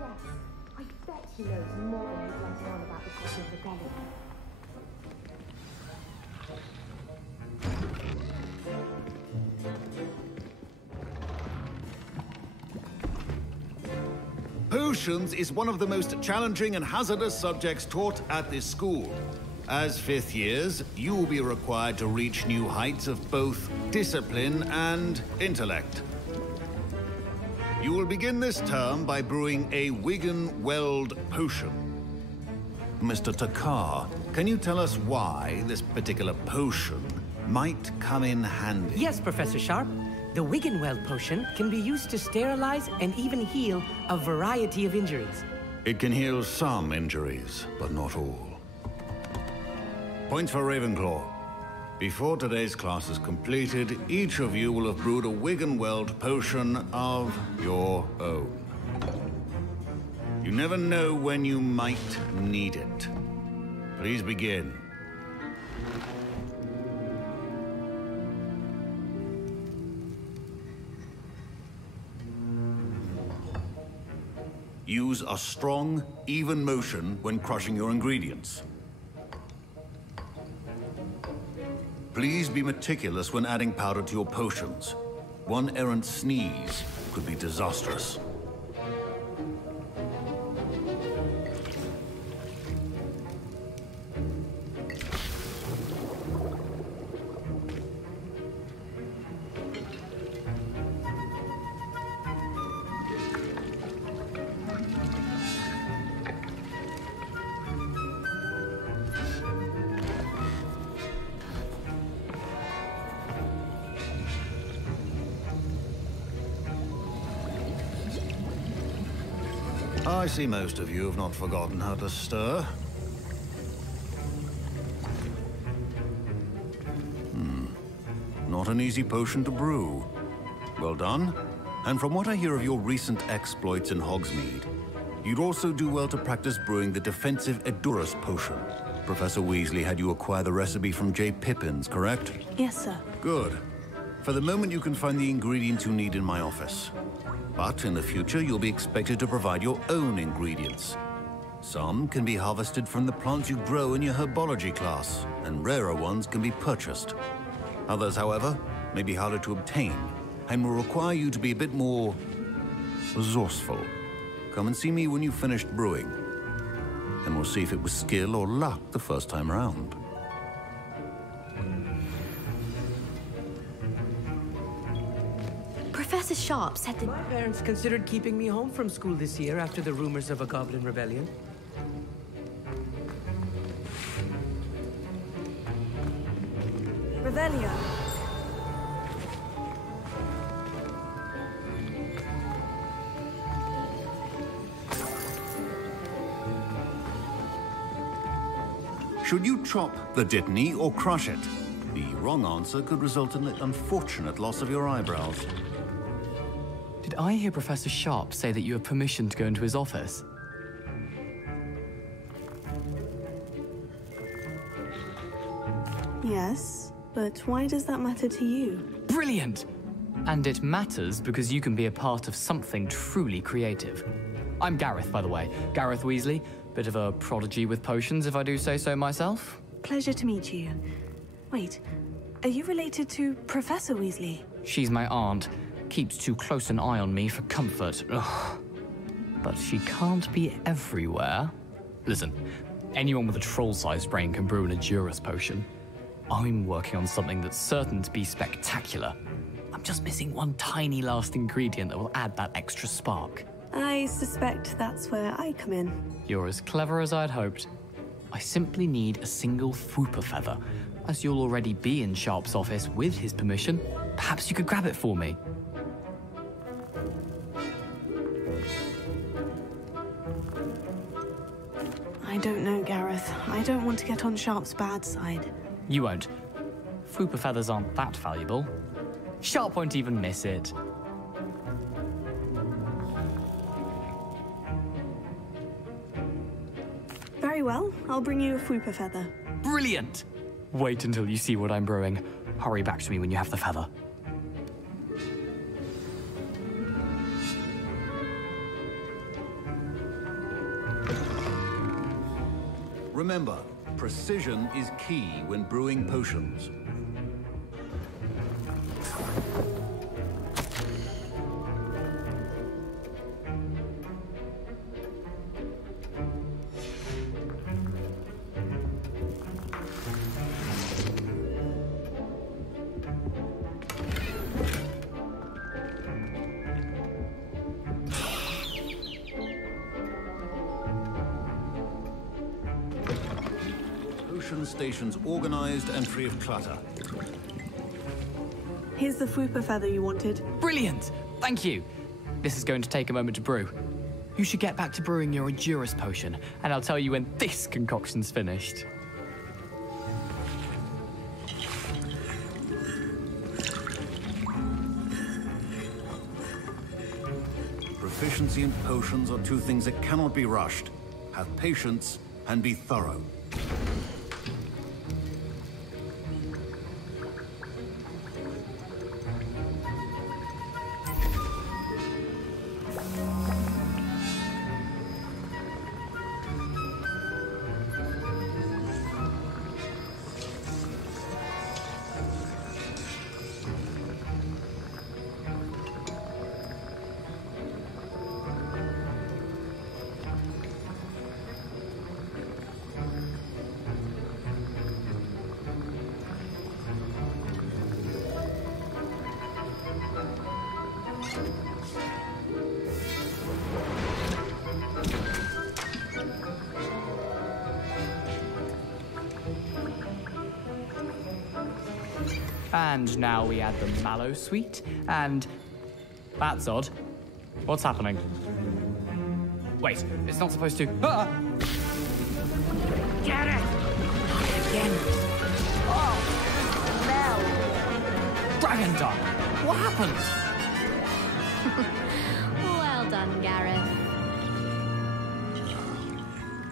Yes, I bet he knows more than he's letting on about the cause of rebellion. Potions is one of the most challenging and hazardous subjects taught at this school. As fifth years, you will be required to reach new heights of both discipline and intellect. You will begin this term by brewing a Wigan-Weld potion. Mr. Takar, can you tell us why this particular potion might come in handy. Yes, Professor Sharp. The Wiggenweld potion can be used to sterilize and even heal a variety of injuries. It can heal some injuries, but not all. Points for Ravenclaw. Before today's class is completed, each of you will have brewed a Wiggenweld potion of your own. You never know when you might need it. Please begin. Use a strong, even motion when crushing your ingredients. Please be meticulous when adding powder to your potions. One errant sneeze could be disastrous. I see most of you have not forgotten how to stir. Not an easy potion to brew. Well done. And from what I hear of your recent exploits in Hogsmeade, you'd also do well to practice brewing the defensive Edurus potion. Professor Weasley had you acquire the recipe from J. Pippins, correct? Yes, sir. Good. For the moment, you can find the ingredients you need in my office. But in the future, you'll be expected to provide your own ingredients. Some can be harvested from the plants you grow in your herbology class, and rarer ones can be purchased. Others, however, may be harder to obtain, and will require you to be a bit more resourceful. Come and see me when you've finished brewing, and we'll see if it was skill or luck the first time around. Professor Sharp said that... My parents considered keeping me home from school this year after the rumors of a goblin rebellion. Revelio. Should you chop the Dittany or crush it? The wrong answer could result in the unfortunate loss of your eyebrows. Did I hear Professor Sharp say that you have permission to go into his office? Yes, but why does that matter to you? Brilliant! And it matters because you can be a part of something truly creative. I'm Gareth, by the way. Gareth Weasley. Bit of a prodigy with potions, if I do say so myself. Pleasure to meet you. Wait, are you related to Professor Weasley? She's my aunt. Keeps too close an eye on me for comfort. Ugh. But she can't be everywhere. Listen, anyone with a troll-sized brain can brew an Edurus potion. I'm working on something that's certain to be spectacular. I'm just missing one tiny last ingredient that will add that extra spark. I suspect that's where I come in. You're as clever as I'd hoped. I simply need a single Fwooper feather. As you'll already be in Sharp's office with his permission, perhaps you could grab it for me. I don't know, Gareth. I don't want to get on Sharp's bad side. You won't. Fwooper feathers aren't that valuable. Sharp won't even miss it. Very well. I'll bring you a Fwooper feather. Brilliant! Wait until you see what I'm brewing. Hurry back to me when you have the feather. Remember, precision is key when brewing potions. observation stations organized and free of clutter. Here's the Fupa feather you wanted. Brilliant! Thank you. This is going to take a moment to brew. You should get back to brewing your Endurance potion, and I'll tell you when this concoction's finished. Proficiency in potions are two things that cannot be rushed. Have patience and be thorough. And now we add the mallow sweet, and... That's odd. What's happening? Wait, it's not supposed to... Ah! Get it! Again! Oh, Dragon Dung! What happened? Well done, Gareth.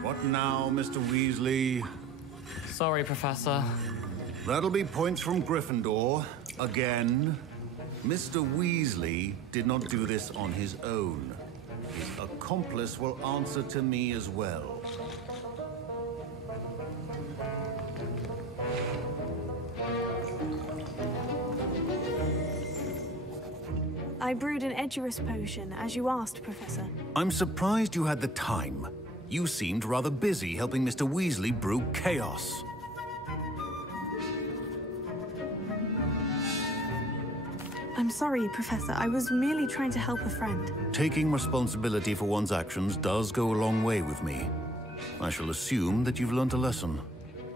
What now, Mr. Weasley? Sorry, Professor. That'll be points from Gryffindor. Again. Mr. Weasley did not do this on his own. His accomplice will answer to me as well. I brewed an Edurus potion, as you asked, Professor. I'm surprised you had the time. You seemed rather busy helping Mr. Weasley brew chaos. I'm sorry, Professor. I was merely trying to help a friend. Taking responsibility for one's actions does go a long way with me. I shall assume that you've learnt a lesson.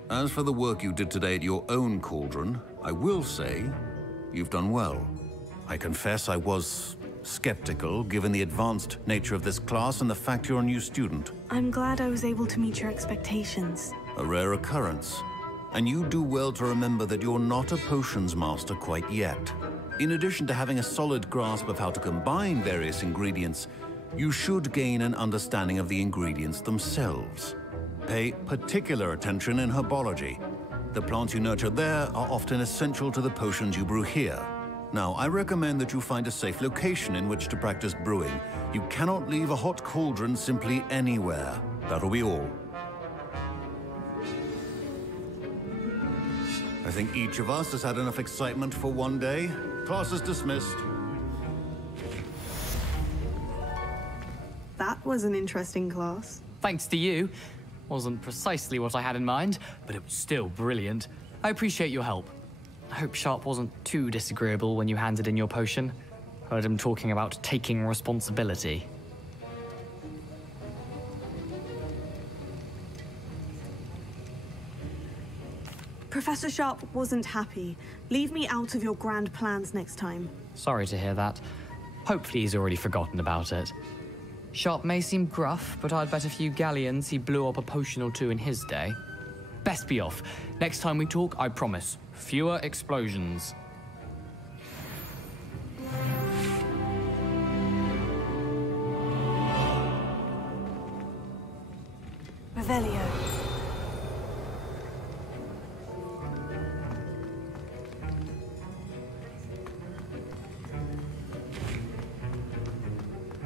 As for the work you did today at your own cauldron, I will say you've done well. I confess I was skeptical, given the advanced nature of this class and the fact you're a new student. I'm glad I was able to meet your expectations. A rare occurrence. And you do well to remember that you're not a potions master quite yet. In addition to having a solid grasp of how to combine various ingredients, you should gain an understanding of the ingredients themselves. Pay particular attention in herbology. The plants you nurture there are often essential to the potions you brew here. Now, I recommend that you find a safe location in which to practice brewing. You cannot leave a hot cauldron simply anywhere. That'll be all. I think each of us has had enough excitement for one day. Class is dismissed. That was an interesting class. Thanks to you. Wasn't precisely what I had in mind, but it was still brilliant. I appreciate your help. I hope Sharp wasn't too disagreeable when you handed in your potion. Heard him talking about taking responsibility. Professor Sharp wasn't happy. Leave me out of your grand plans next time. Sorry to hear that. Hopefully he's already forgotten about it. Sharp may seem gruff, but I'd bet a few galleons he blew up a potion or two in his day. Best be off. Next time we talk, I promise, fewer explosions. Revelio.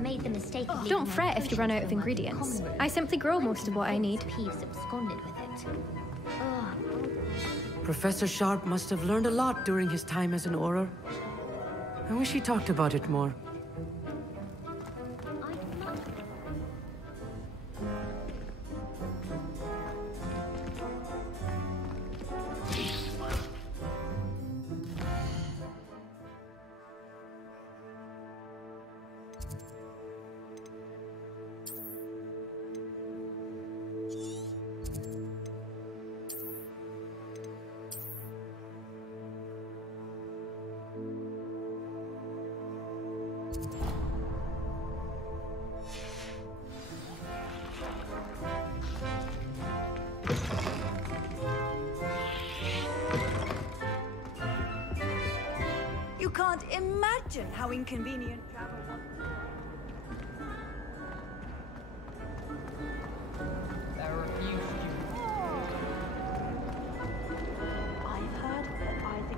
Made the mistake of Don't fret if you run out of ingredients. I simply grow most of what I need. Peeves absconded with it. Professor Sharp must have learned a lot during his time as an Auror. I wish he talked about it more. can't imagine how inconvenient travel was. There are a few students. I've heard that Isaac.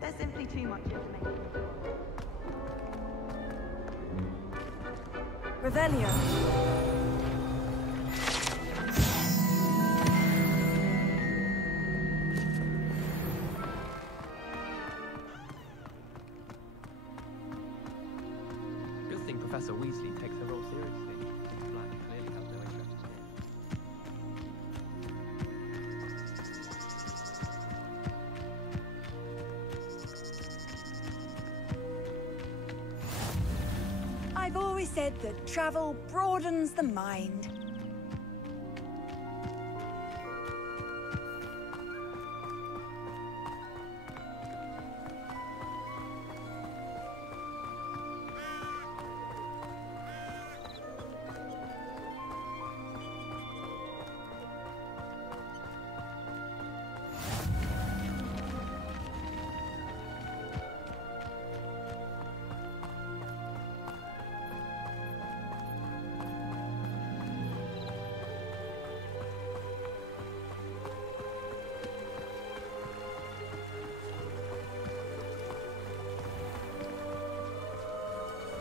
There's simply too much information. Revelio. Good thing Professor Weasley takes her role seriously. Black clearly has no interest in it. I've always said that travel broadens the mind.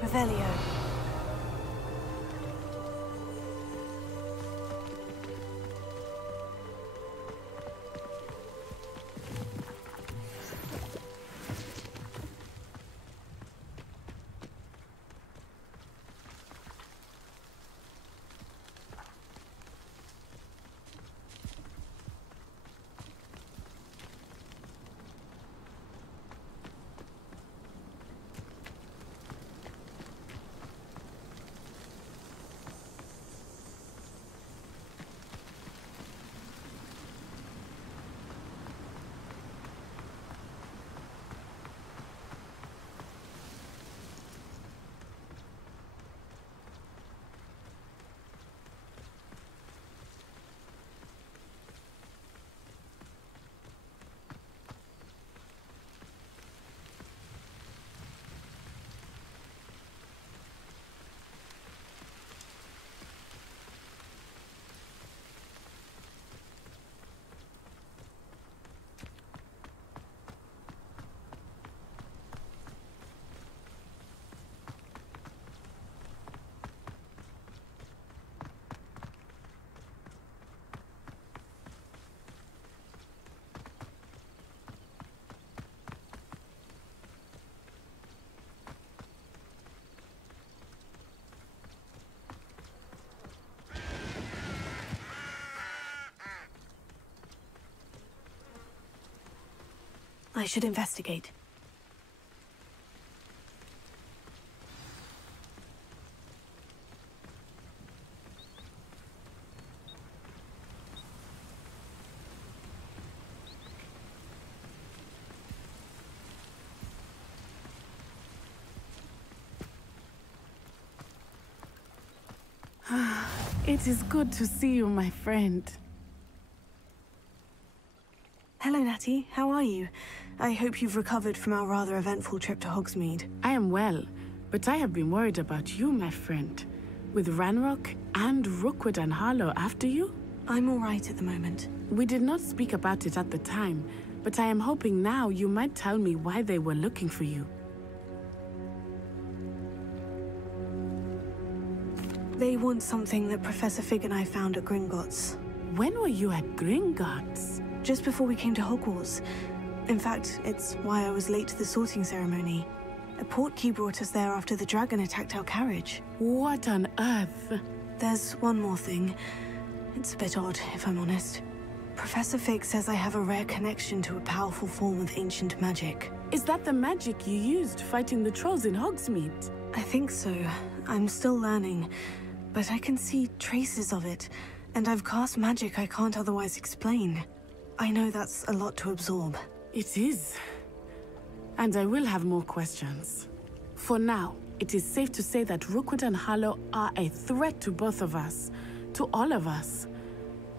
Revelio. I should investigate. It is good to see you, my friend. Hello, Natty. How are you? I hope you've recovered from our rather eventful trip to Hogsmeade. I am well, but I have been worried about you, my friend. With Ranrock and Rookwood and Harlow after you? I'm all right at the moment. We did not speak about it at the time, but I am hoping now you might tell me why they were looking for you. They want something that Professor Fig and I found at Gringotts. When were you at Gringotts? Just before we came to Hogwarts. In fact, it's why I was late to the sorting ceremony. A portkey brought us there after the dragon attacked our carriage. What on earth? There's one more thing. It's a bit odd, if I'm honest. Professor Fig says I have a rare connection to a powerful form of ancient magic. Is that the magic you used fighting the trolls in Hogsmeade? I think so. I'm still learning, but I can see traces of it, and I've cast magic I can't otherwise explain. I know that's a lot to absorb. It is. And I will have more questions. For now, it is safe to say that Rookwood and Harlow are a threat to both of us, to all of us.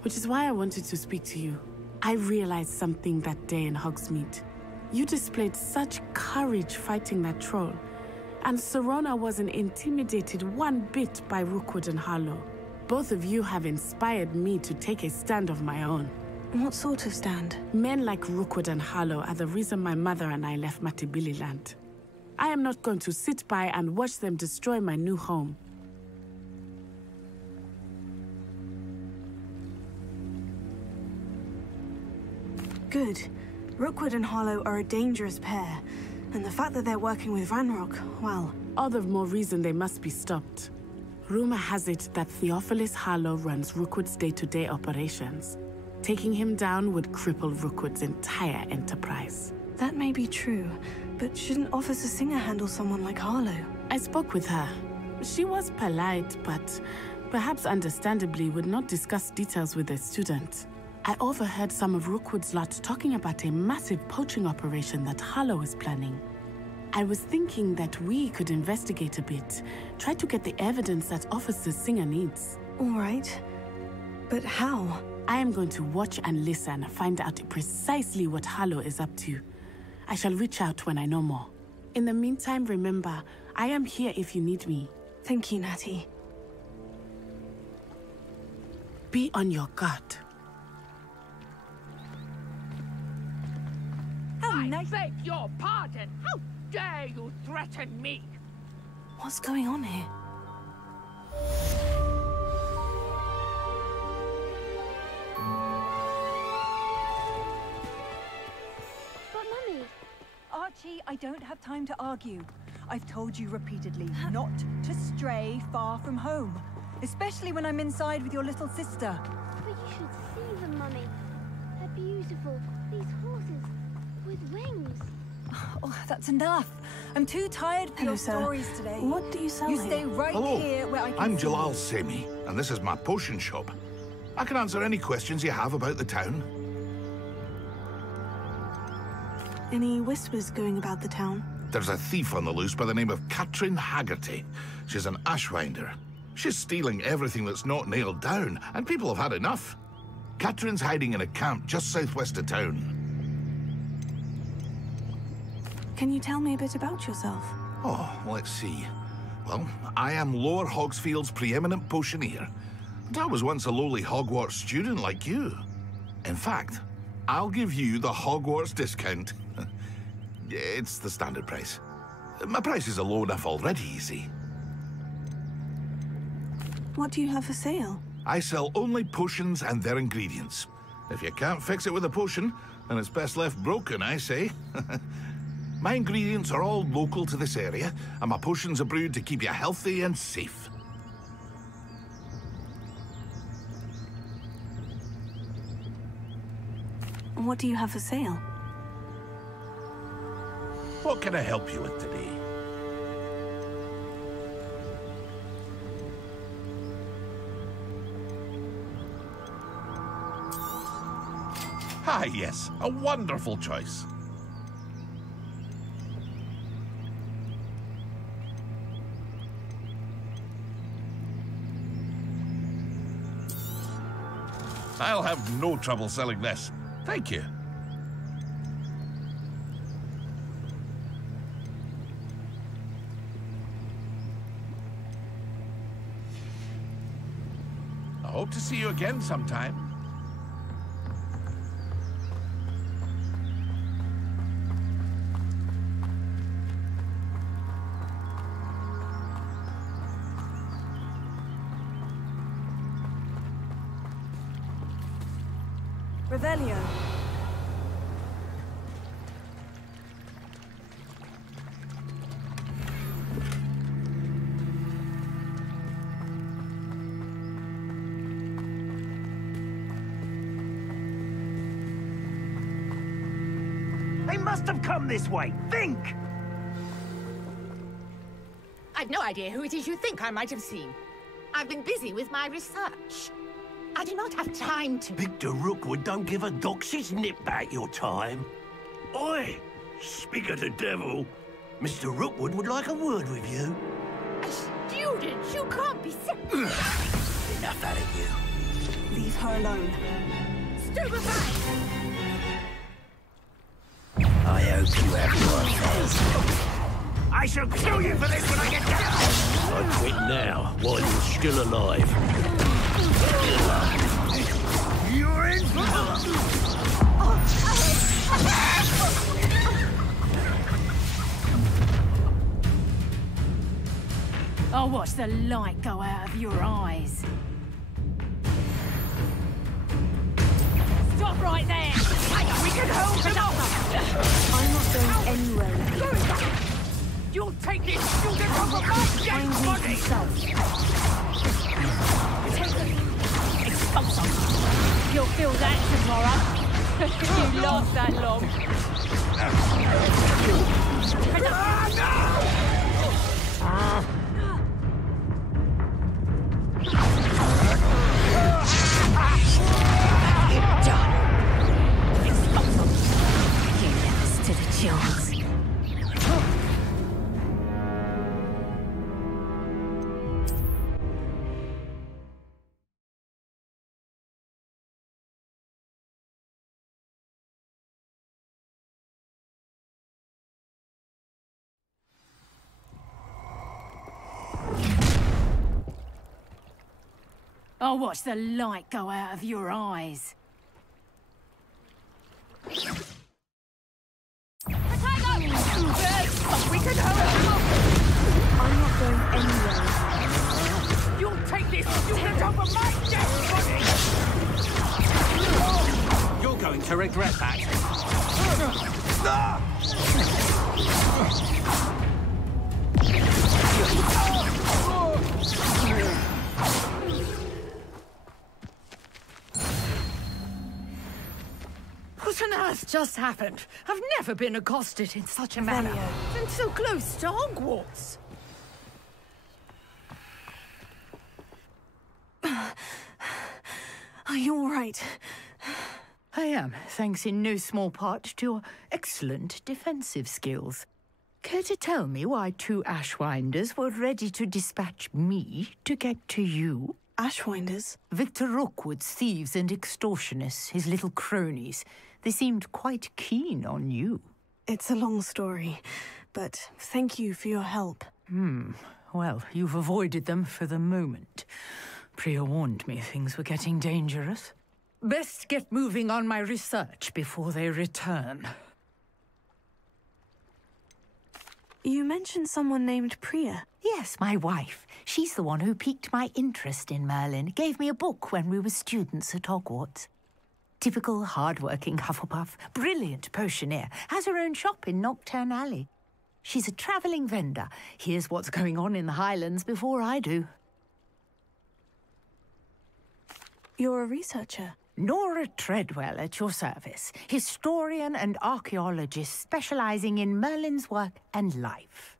Which is why I wanted to speak to you. I realized something that day in Hogsmeade. You displayed such courage fighting that troll, and Serona wasn't intimidated one bit by Rookwood and Harlow. Both of you have inspired me to take a stand of my own. What sort of stand? Men like Rookwood and Harlow are the reason my mother and I left Matibili land. I am not going to sit by and watch them destroy my new home. Good. Rookwood and Harlow are a dangerous pair, and the fact that they're working with Ranrock, well... All the more reason they must be stopped. Rumor has it that Theophilus Harlow runs Rookwood's day-to-day operations. Taking him down would cripple Rookwood's entire enterprise. That may be true, but shouldn't Officer Singer handle someone like Harlow? I spoke with her. She was polite, but perhaps understandably would not discuss details with a student. I overheard some of Rookwood's lot talking about a massive poaching operation that Harlow is planning. I was thinking that we could investigate a bit, try to get the evidence that Officer Singer needs. All right. But how? I am going to watch and listen, find out precisely what Harlow is up to. I shall reach out when I know more. In the meantime, remember, I am here if you need me. Thank you, Natty. Be on your guard. I beg your pardon. How dare you threaten me? What's going on here? But Mummy... Archie, I don't have time to argue. I've told you repeatedly not to stray far from home. Especially when I'm inside with your little sister. But you should see them, Mummy. They're beautiful. These horses with wings. Oh, that's enough. I'm too tired for your stories today. What do you sell You here? stay right here where I can I'm see Jalal you. Semi, and this is my potion shop. I can answer any questions you have about the town. Any whispers going about the town? There's a thief on the loose by the name of Katrin Haggerty. She's an ashwinder. She's stealing everything that's not nailed down, and people have had enough. Katrin's hiding in a camp just southwest of town. Can you tell me a bit about yourself? Oh, let's see. Well, I am Lower Hogsfield's preeminent potioneer. And I was once a lowly Hogwarts student like you. In fact, I'll give you the Hogwarts discount. It's the standard price. My prices are low enough already, you see. What do you have for sale? I sell only potions and their ingredients. If you can't fix it with a potion, then it's best left broken, I say. My ingredients are all local to this area, and my potions are brewed to keep you healthy and safe. What do you have for sale? What can I help you with today? Ah, yes, a wonderful choice. I'll have no trouble selling this. Thank you. I hope to see you again sometime. Revelio. must have come this way. Think! I've no idea who it is you think I might have seen. I've been busy with my research. I do not have time to... Victor Rookwood don't give a doxy's nip back your time. Oi! Speak of the devil. Mr. Rookwood would like a word with you. A student? You can't be sick. Enough out of you. Leave her alone. Stupefy! I hope you have one. I shall kill you for this when I get down! I quit now, while you're still alive. You're in I'll watch the light go out of your eyes. Stop right there! We can hold it up! I'm not going anywhere. You'll take this student off of my dead body! Expose them! You'll feel that tomorrow. You last that long. You're done. Expose them. You never stood a chance. I'll watch the light go out of your eyes. We can I'm not going anywhere. You'll take this student off of my dead body! You're going to regret that. What on earth just happened? I've never been accosted in such a manner. And so close to Hogwarts. Are you all right? I am, thanks in no small part to your excellent defensive skills. Care to tell me why 2 Ashwinders were ready to dispatch me to get to you? Ashwinders? Victor Rookwood's thieves and extortionists, his little cronies. They seemed quite keen on you. It's a long story, but thank you for your help. Well, you've avoided them for the moment. Priya warned me things were getting dangerous. Best get moving on my research before they return. You mentioned someone named Priya. Yes, my wife. She's the one who piqued my interest in Merlin. Gave me a book when we were students at Hogwarts. Typical hard-working Hufflepuff, brilliant potioneer, has her own shop in Nocturne Alley. She's a travelling vendor. Hears what's going on in the Highlands before I do. You're a researcher? Nora Treadwell at your service. Historian and archaeologist specialising in Merlin's work and life.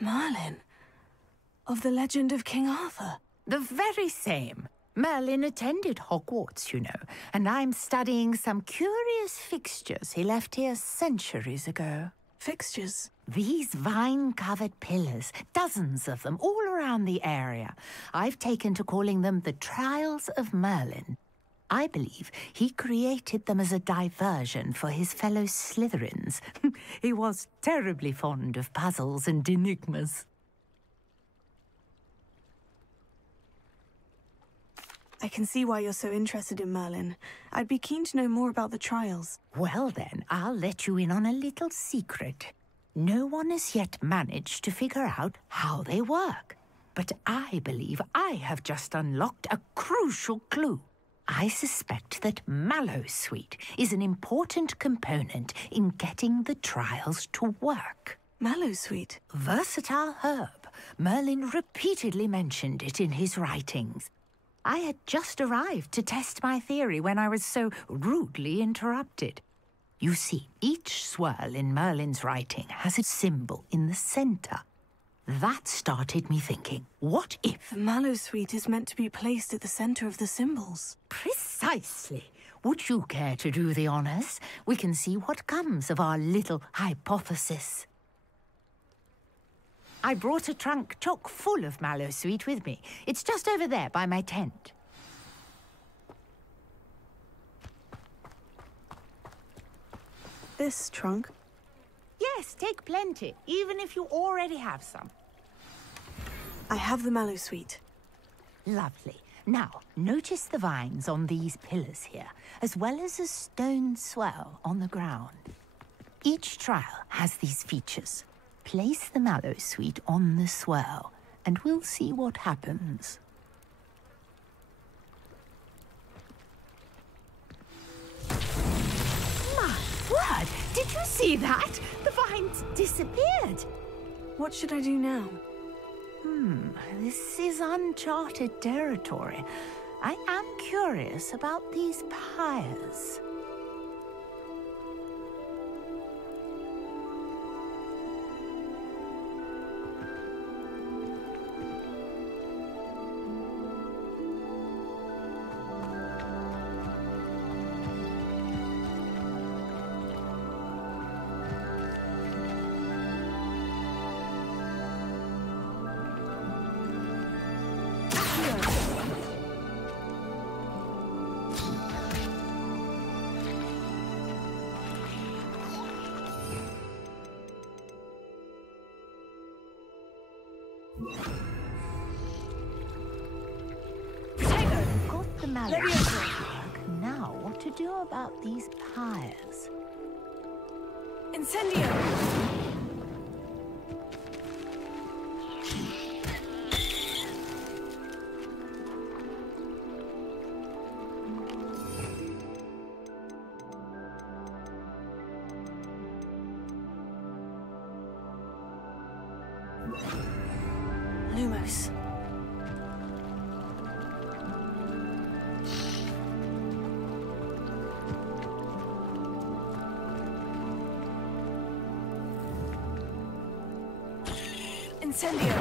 Merlin? Of the legend of King Arthur? The very same. Merlin attended Hogwarts, you know, and I'm studying some curious fixtures he left here centuries ago. Fixtures? These vine-covered pillars, dozens of them, all around the area. I've taken to calling them the Trials of Merlin. I believe he created them as a diversion for his fellow Slytherins. He was terribly fond of puzzles and enigmas. I can see why you're so interested in Merlin. I'd be keen to know more about the trials. Well then, I'll let you in on a little secret. No one has yet managed to figure out how they work. But I believe I have just unlocked a crucial clue. I suspect that Mallowsweet is an important component in getting the trials to work. Mallowsweet? Versatile herb. Merlin repeatedly mentioned it in his writings. I had just arrived to test my theory when I was so rudely interrupted. You see, each swirl in Merlin's writing has a symbol in the center. That started me thinking, what if... The Mallowsweet is meant to be placed at the center of the symbols. Precisely. Would you care to do the honors? We can see what comes of our little hypothesis. I brought a trunk chock full of Mallowsweet with me. It's just over there by my tent. This trunk? Yes, take plenty, even if you already have some. I have the Mallowsweet. Lovely. Now, notice the vines on these pillars here, as well as a stone swell on the ground. Each trial has these features. Place the Mallowsweet on the swell, and we'll see what happens. My word! Did you see that? The vines disappeared. What should I do now? This is uncharted territory. I am curious about these pyres. Got the Mallowsweet. Now, what to do about these pyres? Incendio! Lumos. Incendio.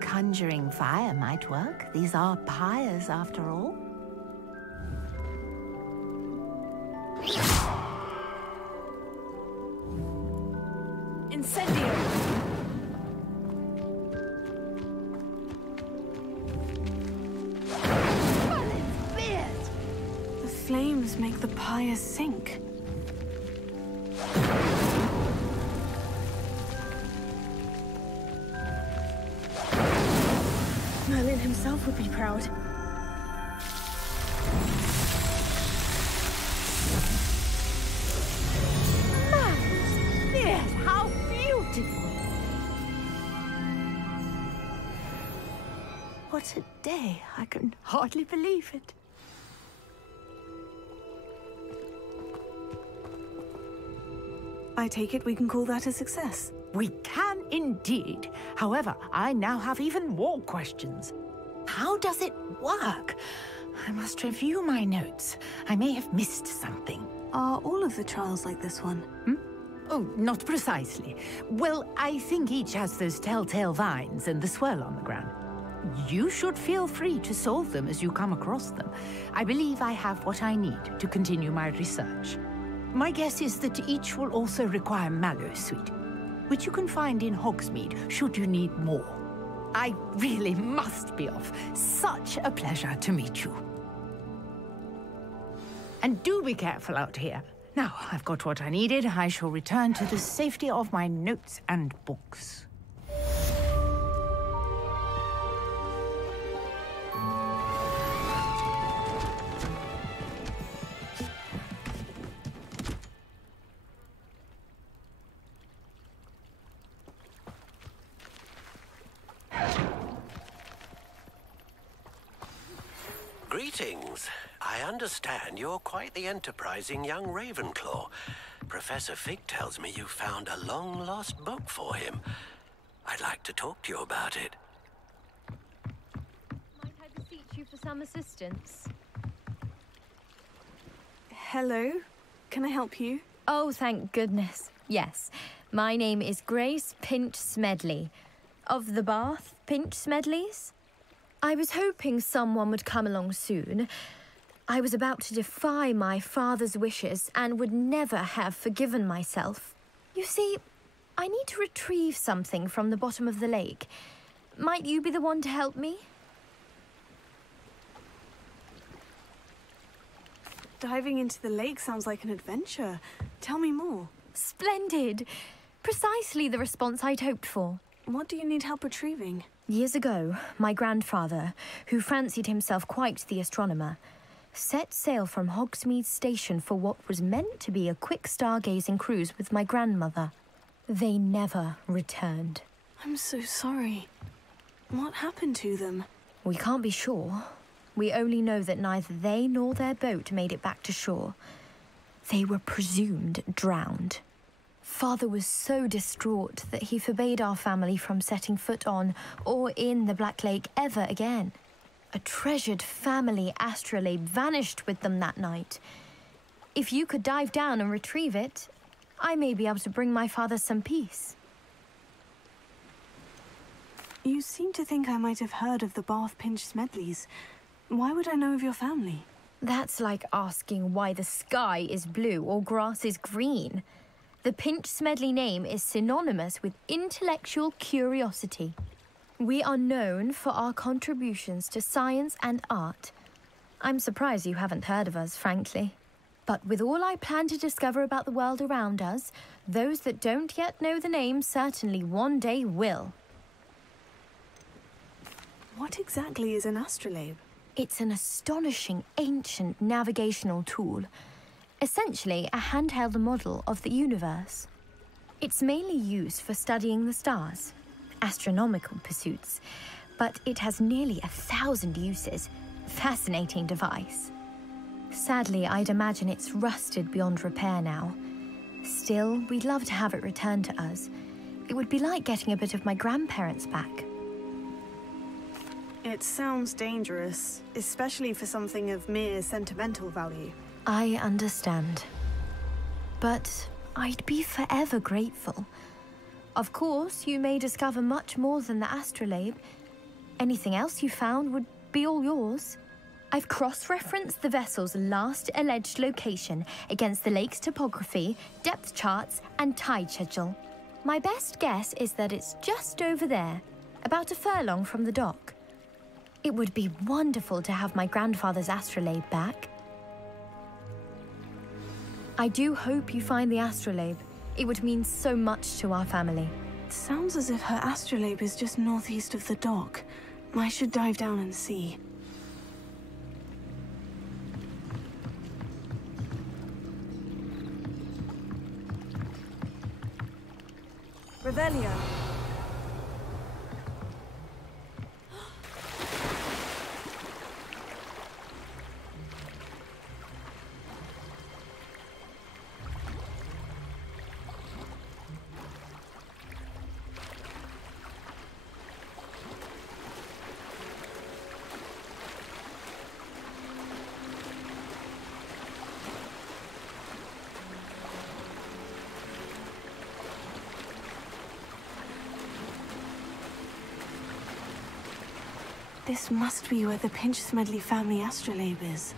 Conjuring fire might work. These are pyres, after all. Incendio! The flames make the pyres sink. Merlin himself would be proud. Yes, how beautiful! What a day. I can hardly believe it. I take it we can call that a success. We can indeed. However, I now have even more questions. How does it work? I must review my notes. I may have missed something. Are all of the trials like this one? Oh, not precisely. Well, I think each has those telltale vines and the swirl on the ground. You should feel free to solve them as you come across them. I believe I have what I need to continue my research. My guess is that each will also require Mallowsweet, which you can find in Hogsmeade should you need more. I really must be off. Such a pleasure to meet you. And do be careful out here. Now, I've got what I needed. I shall return to the safety of my notes and books. Greetings. I understand you're quite the enterprising young Ravenclaw. Professor Fig tells me you found a long-lost book for him. I'd like to talk to you about it. Might I beseech you for some assistance? Hello? Can I help you? Oh, thank goodness. Yes. My name is Grace Pinch Smedley. Of the Bath Pinch Smedleys? I was hoping someone would come along soon. I was about to defy my father's wishes and would never have forgiven myself. You see, I need to retrieve something from the bottom of the lake. Might you be the one to help me? Diving into the lake sounds like an adventure. Tell me more. Splendid! Precisely the response I'd hoped for. What do you need help retrieving? Years ago, my grandfather, who fancied himself quite the astronomer, set sail from Hogsmeade Station for what was meant to be a quick stargazing cruise with my grandmother. They never returned. I'm so sorry. What happened to them? We can't be sure. We only know that neither they nor their boat made it back to shore. They were presumed drowned. Father was so distraught that he forbade our family from setting foot on or in the Black Lake ever again. A treasured family astrolabe vanished with them that night. If you could dive down and retrieve it, I may be able to bring my father some peace. You seem to think I might have heard of the Bath Pinch Smedleys. Why would I know of your family? That's like asking why the sky is blue or grass is green. The Pinch Smedley name is synonymous with intellectual curiosity. We are known for our contributions to science and art. I'm surprised you haven't heard of us, frankly. But with all I plan to discover about the world around us, those that don't yet know the name certainly one day will. What exactly is an astrolabe? It's an astonishing ancient navigational tool. Essentially a handheld model of the universe. It's mainly used for studying the stars, astronomical pursuits, but it has nearly 1,000 uses. Fascinating device. Sadly, I'd imagine it's rusted beyond repair now. Still, we'd love to have it returned to us. It would be like getting a bit of my grandparents back. It sounds dangerous, especially for something of mere sentimental value. I understand. But I'd be forever grateful. Of course, you may discover much more than the astrolabe. Anything else you found would be all yours. I've cross-referenced the vessel's last alleged location against the lake's topography, depth charts, and tide schedule. My best guess is that it's just over there, about a furlong from the dock. It would be wonderful to have my grandfather's astrolabe back. I do hope you find the astrolabe. It would mean so much to our family. It sounds as if her astrolabe is just northeast of the dock. I should dive down and see. Revelio. This must be where the Pinch Smedley family astrolabe is.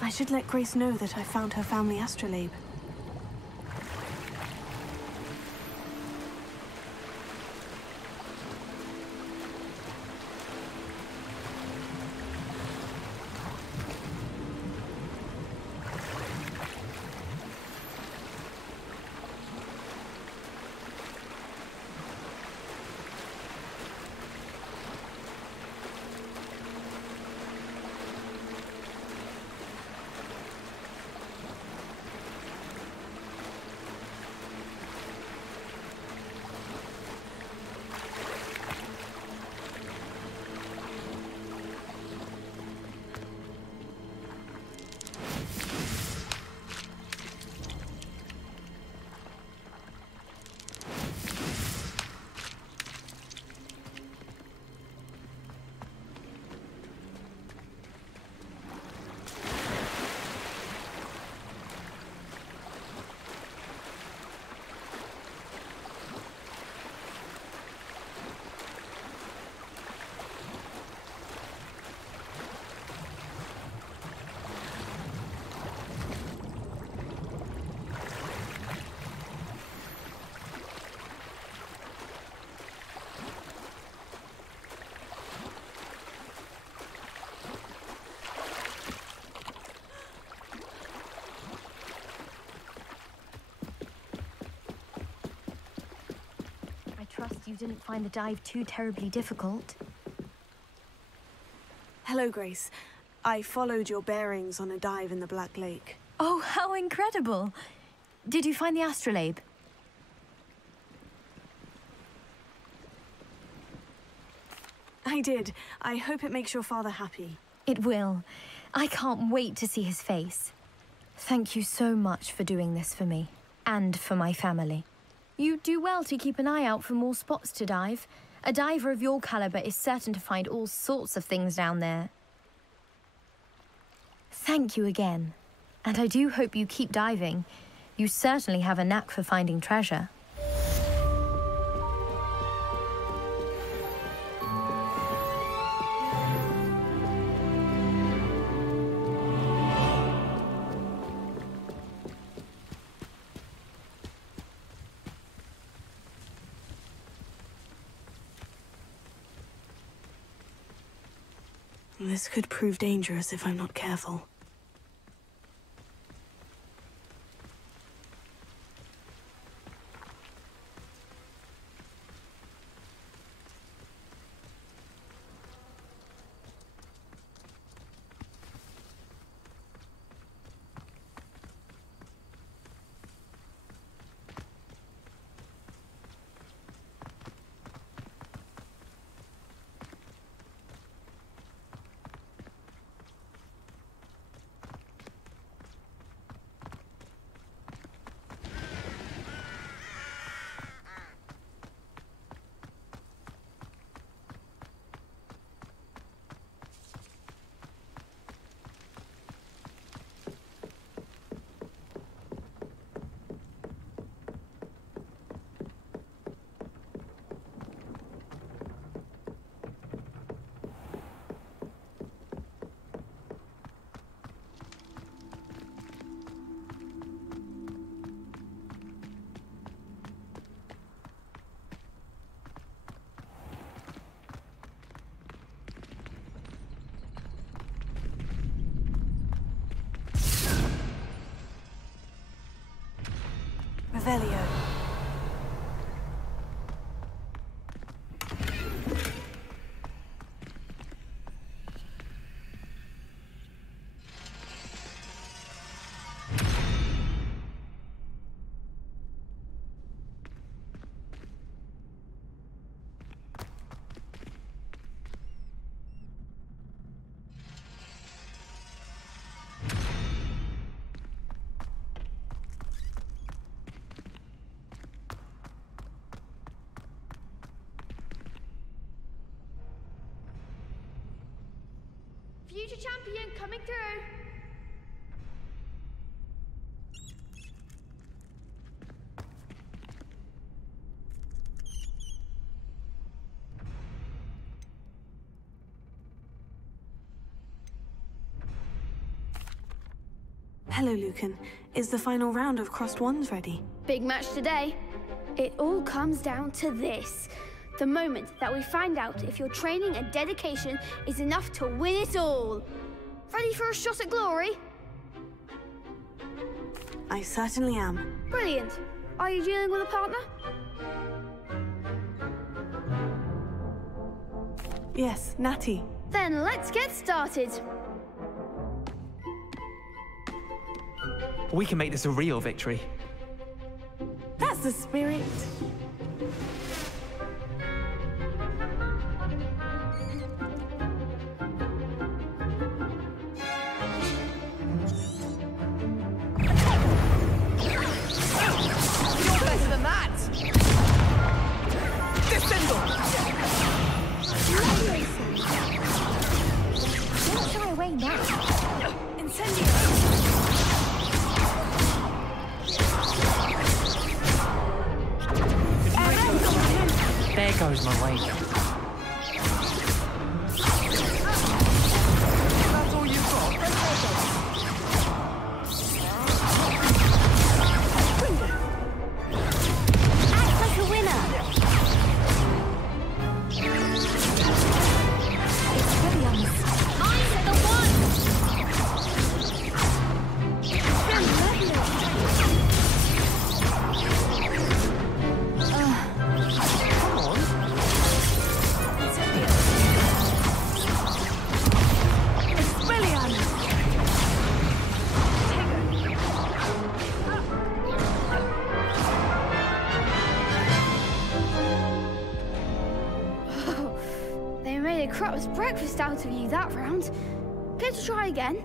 I should let Grace know that I found her family astrolabe. didn't find the dive too terribly difficult. Hello, Grace. I followed your bearings on a dive in the Black Lake. Oh, how incredible! Did you find the astrolabe? I did. I hope it makes your father happy. It will. I can't wait to see his face. Thank you so much for doing this for me, and for my family. You do well to keep an eye out for more spots to dive. A diver of your caliber is certain to find all sorts of things down there. Thank you again. And I do hope you keep diving. You certainly have a knack for finding treasure. This could prove dangerous if I'm not careful. Revelio. Future champion coming through. Hello, Lucan. Is the final round of Crossed Wands ready? Big match today. It all comes down to this. The moment that we find out if your training and dedication is enough to win it all. Ready for a shot at glory? I certainly am. Brilliant. Are you dealing with a partner? Yes, Natty. Then let's get started. We can make this a real victory. That's the spirit. There goes my wager. That's all you've got? Act like a winner. It's brilliant. I'm the one. Come on. breakfast out of you that round. Care to try again?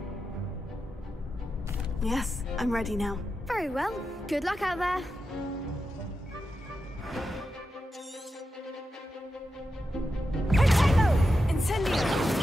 Yes, I'm ready now. Very well. Good luck out there. Protego! Incendio!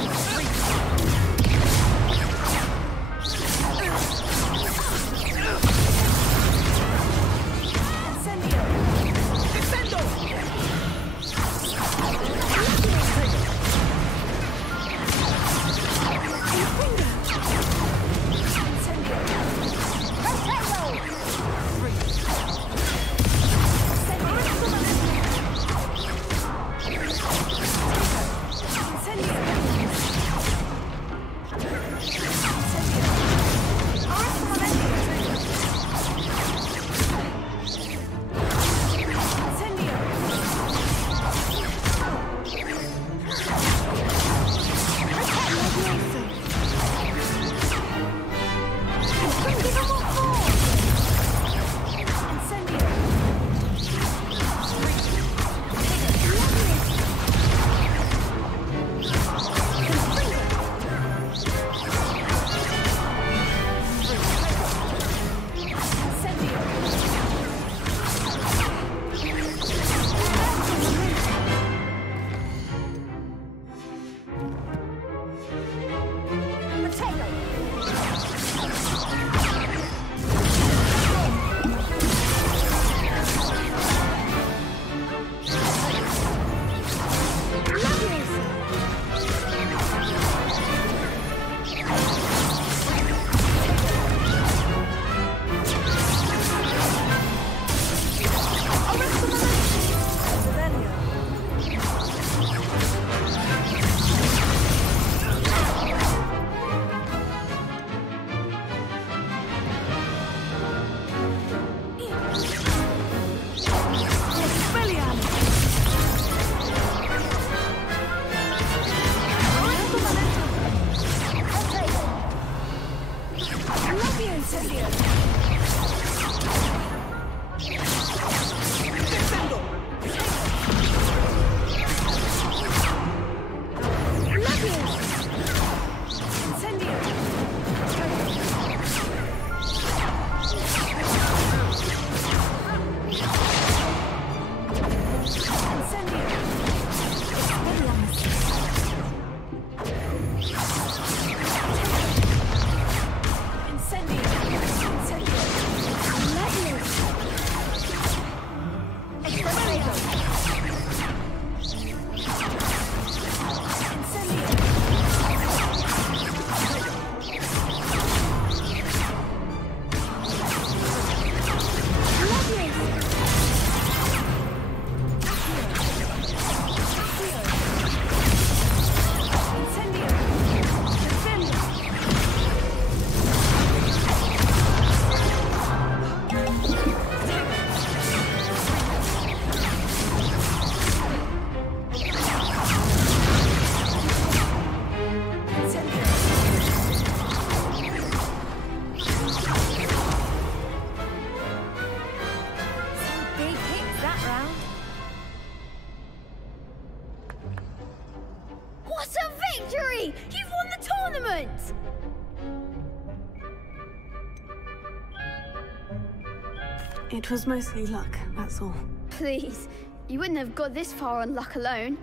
It was mostly luck, that's all. Please, you wouldn't have got this far on luck alone.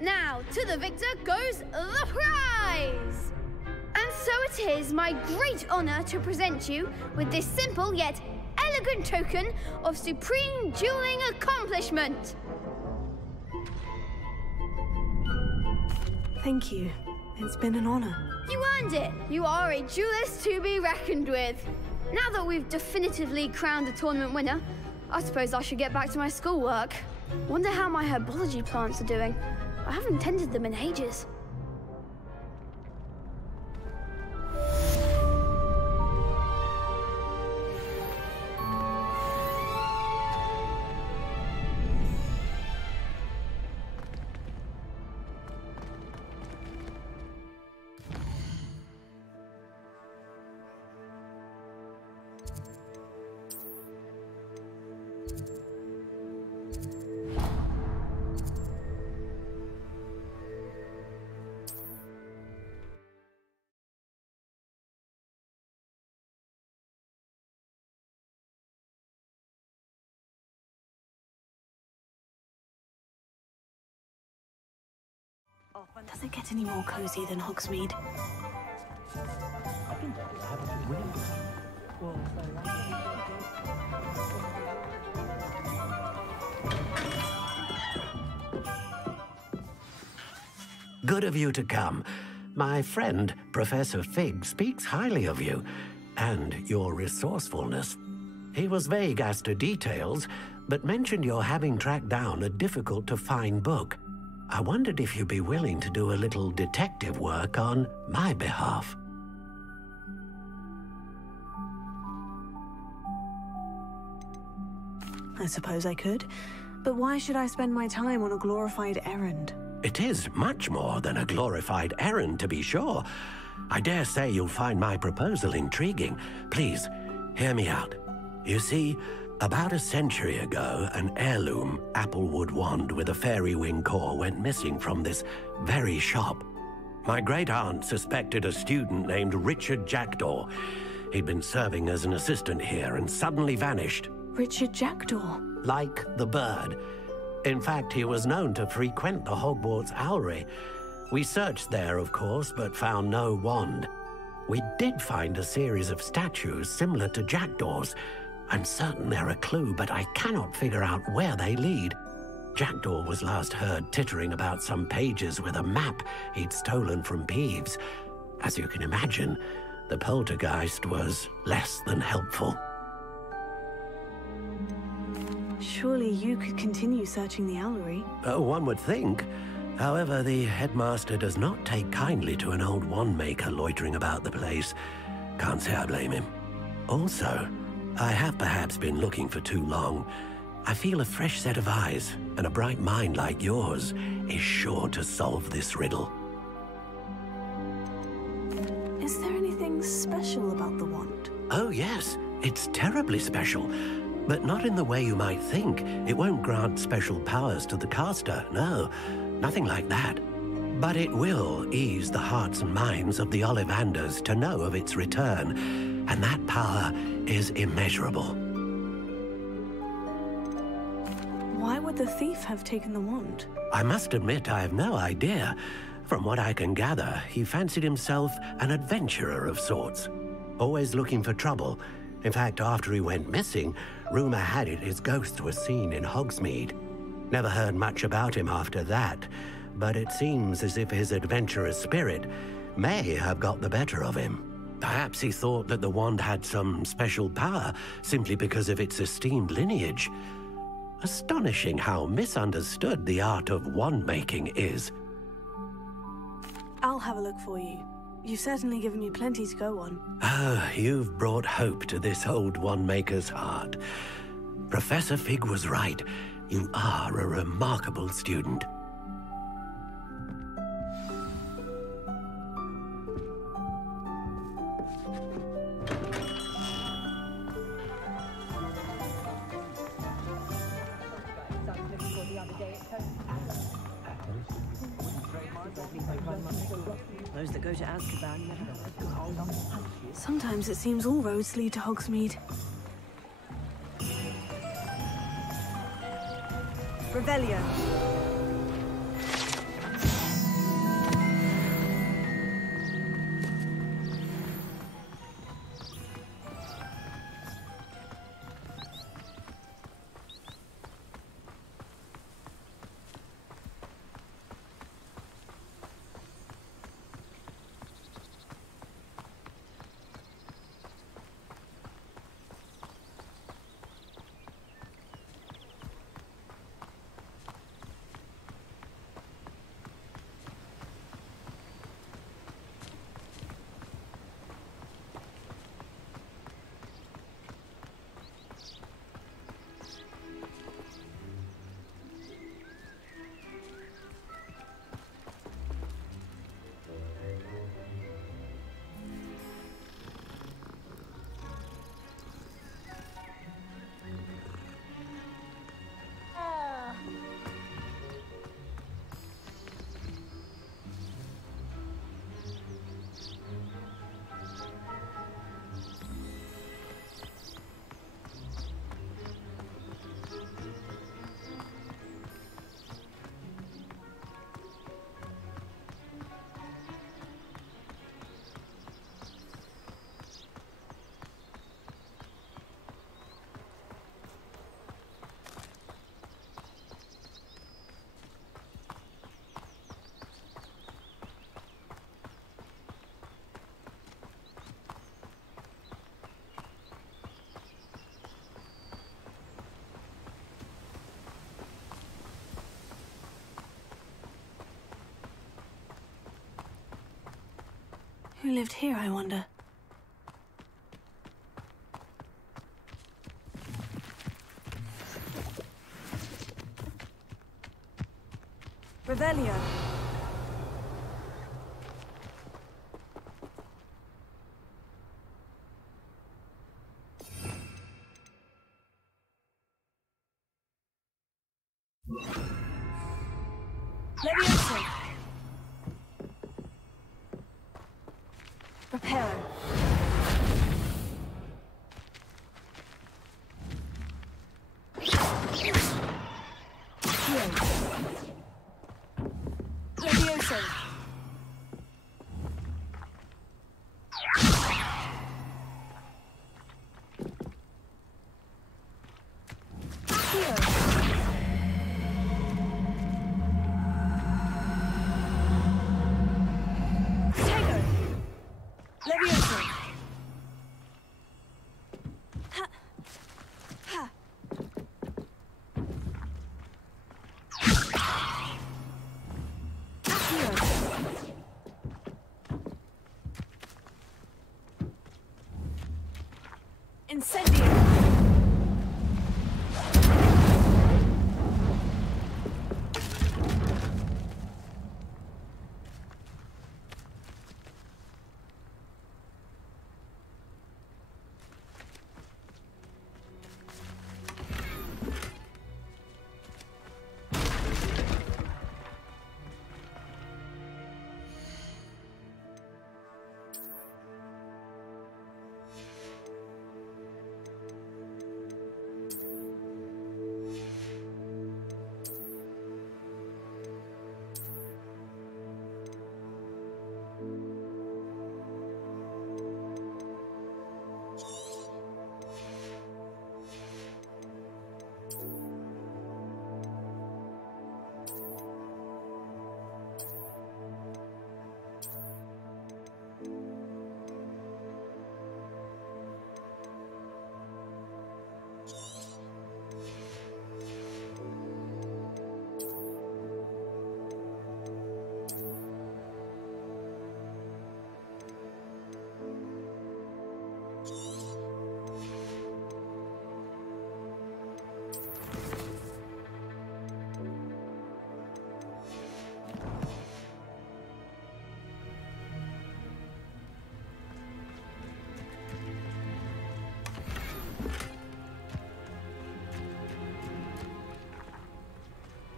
Now, to the victor goes the prize! And so it is my great honor to present you with this simple yet elegant token of supreme dueling accomplishment. Thank you. It's been an honor. You earned it. You are a duelist to be reckoned with. Now that we've definitively crowned the tournament winner, I suppose I should get back to my schoolwork. Wonder how my herbology plants are doing. I haven't tended them in ages. Does it get any more cozy than Hogsmeade? Good of you to come. My friend, Professor Fig, speaks highly of you and your resourcefulness. He was vague as to details, but mentioned your having tracked down a difficult-to-find book. I wondered if you'd be willing to do a little detective work on my behalf. I suppose I could. But why should I spend my time on a glorified errand? It is much more than a glorified errand, to be sure. I dare say you'll find my proposal intriguing. Please, hear me out. You see, about a century ago, an heirloom applewood wand with a fairy wing core went missing from this very shop. My great-aunt suspected a student named Richard Jackdaw. He'd been serving as an assistant here and suddenly vanished. Richard Jackdaw? Like the bird. In fact, he was known to frequent the Hogwarts Owlery. We searched there, of course, but found no wand. We did find a series of statues similar to Jackdaw's. I'm certain they're a clue, but I cannot figure out where they lead. Jackdaw was last heard tittering about some pages with a map he'd stolen from Peeves. As you can imagine, the poltergeist was less than helpful. Surely you could continue searching the Owlery. One would think. However, the headmaster does not take kindly to an old wand-maker loitering about the place. Can't say I blame him. Also, I have perhaps been looking for too long. I feel a fresh set of eyes, and a bright mind like yours is sure to solve this riddle. Is there anything special about the wand? Oh yes, it's terribly special. But not in the way you might think. It won't grant special powers to the caster, no. Nothing like that. But it will ease the hearts and minds of the Ollivanders to know of its return, and that power is immeasurable. Why would the thief have taken the wand? I must admit I have no idea. From what I can gather, he fancied himself an adventurer of sorts. Always looking for trouble. In fact, after he went missing, rumor had it his ghost was seen in Hogsmeade. Never heard much about him after that, but it seems as if his adventurous spirit may have got the better of him. Perhaps he thought that the wand had some special power simply because of its esteemed lineage. Astonishing how misunderstood the art of wand-making is. I'll have a look for you. You've certainly given me plenty to go on. Oh, you've brought hope to this old wand-maker's heart. Professor Fig was right. You are a remarkable student. Those that go to Azkaban never hold on to punches. Sometimes it seems all roads lead to Hogsmeade. Revelio. Who lived here, I wonder? Revelio. Levioso. Reparo. Levioso. Levioso. Ha. Ha. Incendio.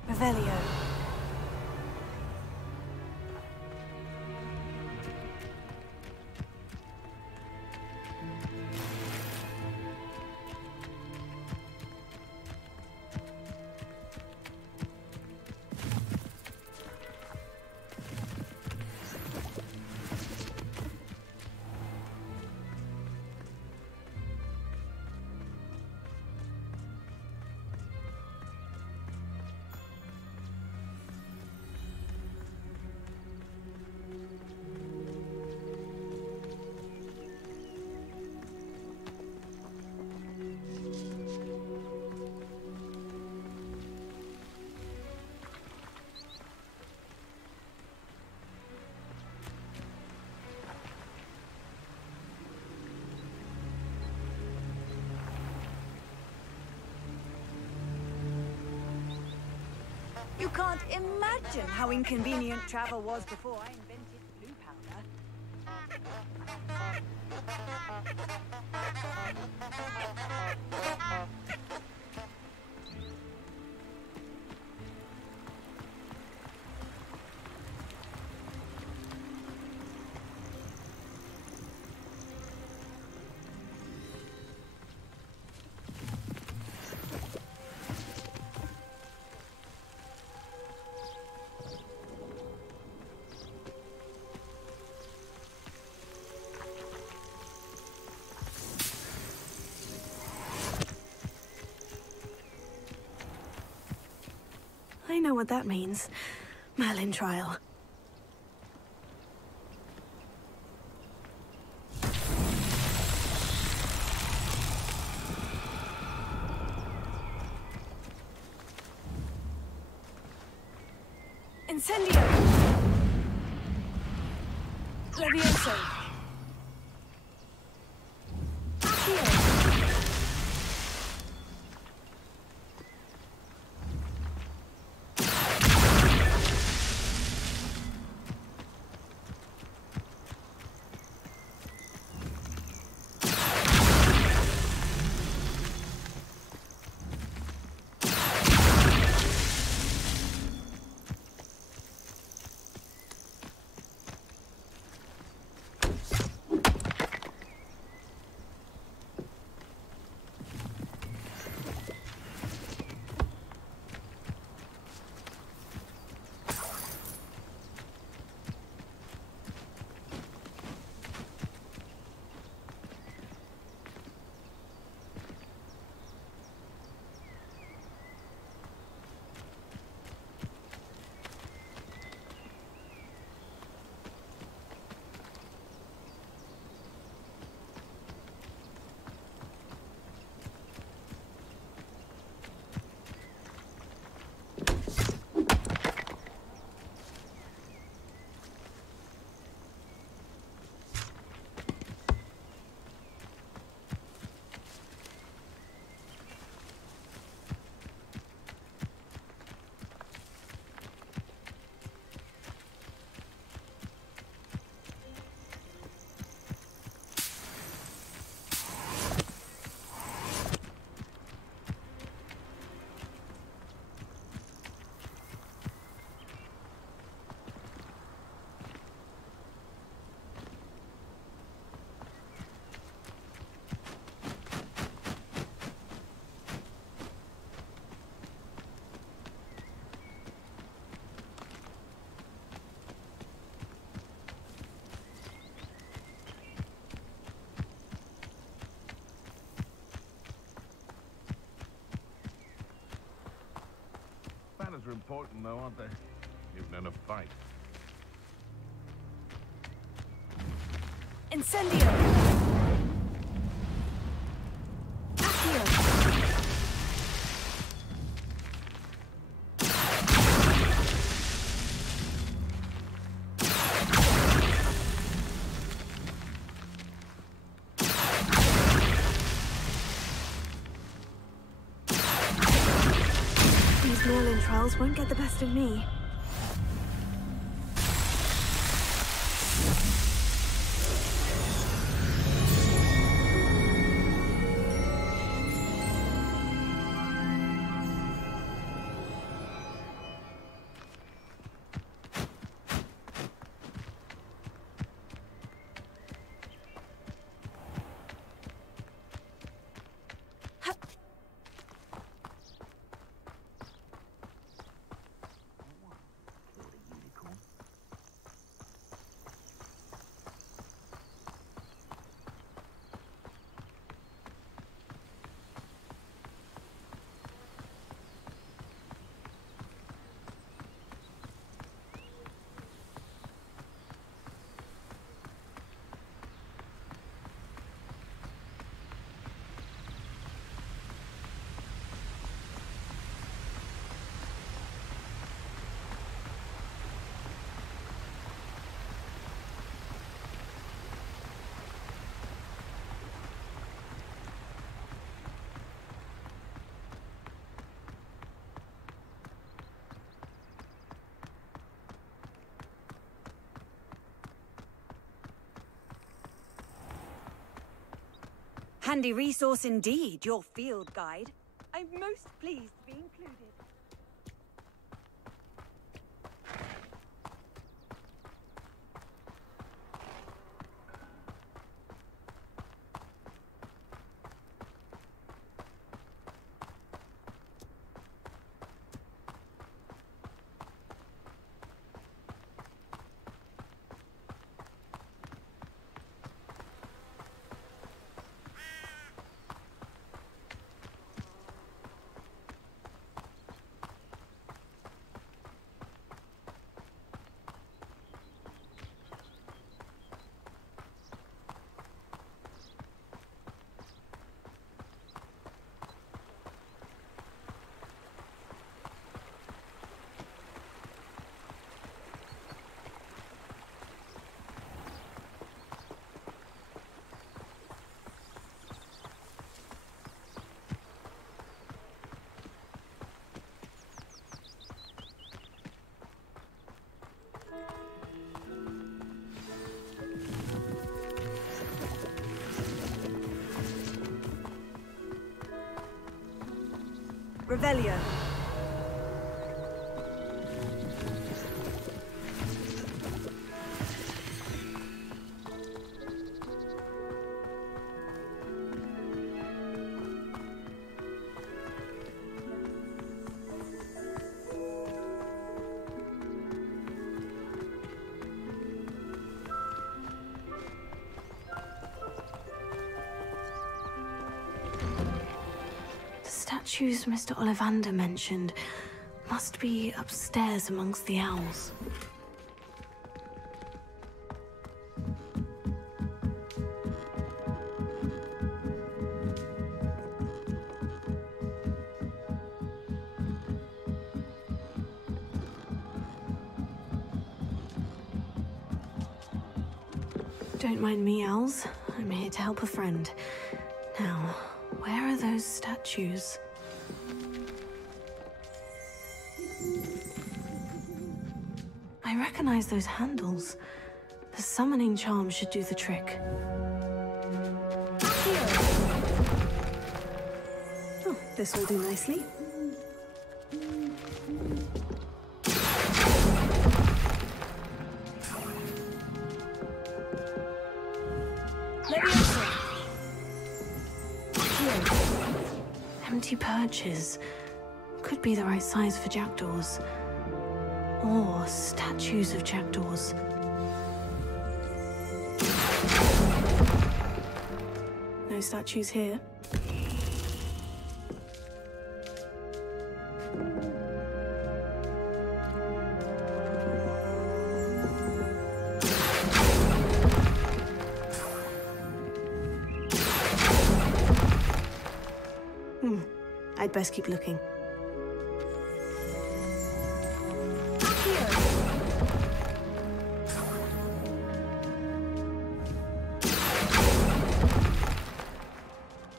Revelio. You can't imagine how inconvenient travel was before I invented blue powder. I know what that means. Merlin trial. Incendio! Levioso. Banners are important, though, aren't they? Even in a fight. Incendio! These Merlin trials won't get the best of me. Handy resource indeed, your field guide. I'm most pleased to be included. Revelio. Statues Mr. Ollivander mentioned must be upstairs amongst the owls. Don't mind me, owls. I'm here to help a friend. Now, where are those statues? I recognize those handles. The summoning charm should do the trick. Oh, this will do nicely. Empty perches. Could be the right size for jackdaws. Or statues of jackdaws. No statues here. I'd best keep looking.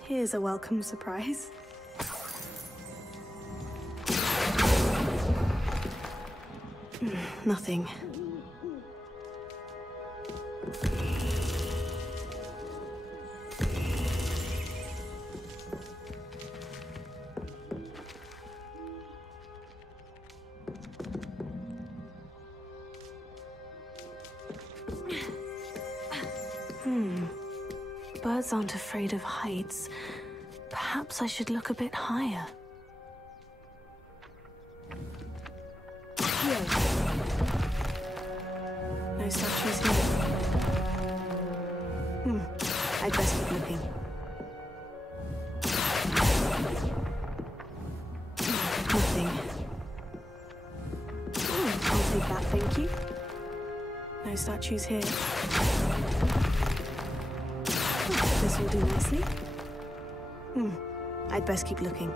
Here's a welcome surprise. Nothing. Birds aren't afraid of heights. Perhaps I should look a bit higher. Here. No statues here. I'd best keep looking. Nothing. I'll take that, thank you. No statues here. This will do nicely. I'd best keep looking.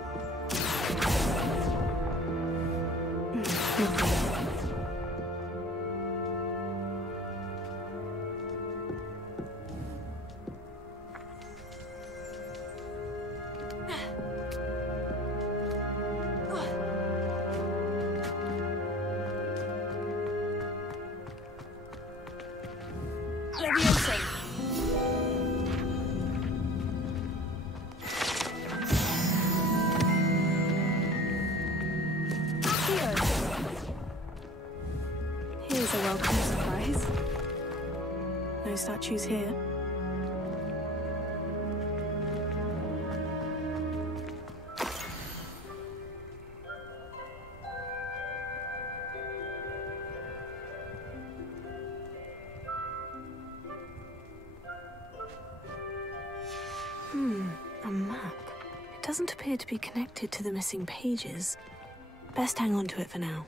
Nothing. Here's a welcome surprise. No statues here. A map. It doesn't appear to be connected to the missing pages. Best hang on to it for now.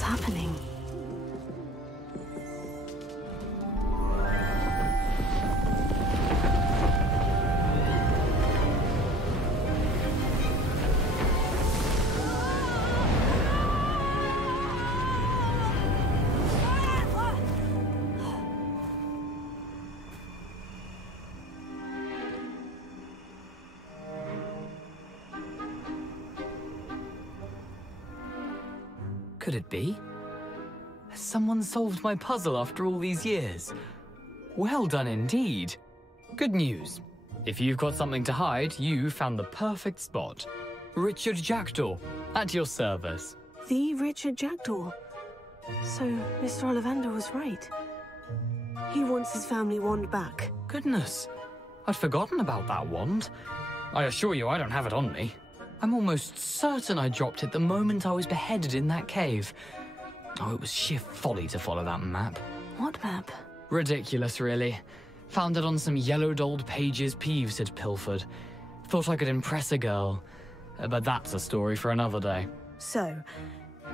What's happening? Could it be? Has someone solved my puzzle after all these years? Well done indeed. Good news. If you've got something to hide, you found the perfect spot. Richard Jackdaw, at your service. The Richard Jackdaw. So, Mr. Ollivander was right. He wants his family wand back. Goodness, I'd forgotten about that wand. I assure you I don't have it on me. I'm almost certain I dropped it the moment I was beheaded in that cave. Oh, it was sheer folly to follow that map. What map? Ridiculous, really. Found it on some yellowed old pages Peeves had pilfered. Thought I could impress a girl. But that's a story for another day. So,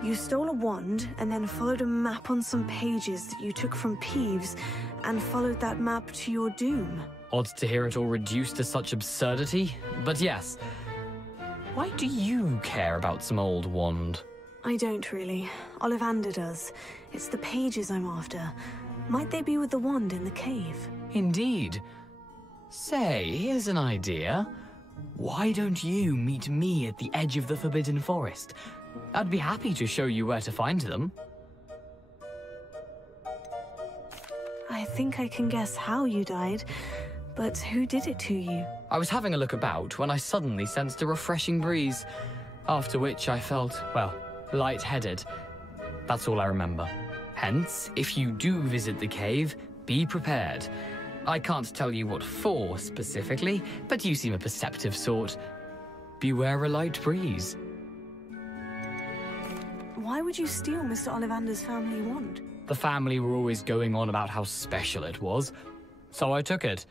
you stole a wand and then followed a map on some pages that you took from Peeves and followed that map to your doom. Odd to hear it all reduced to such absurdity, but yes. Why do you care about some old wand? I don't really. Ollivander does. It's the pages I'm after. Might they be with the wand in the cave? Indeed. Say, here's an idea. Why don't you meet me at the edge of the Forbidden Forest? I'd be happy to show you where to find them. I think I can guess how you died, but who did it to you? I was having a look about when I suddenly sensed a refreshing breeze, after which I felt, well, lightheaded. That's all I remember. Hence, if you do visit the cave, be prepared. I can't tell you what for specifically, but you seem a perceptive sort. Beware a light breeze. Why would you steal Mr. Ollivander's family wand? The family were always going on about how special it was, so I took it.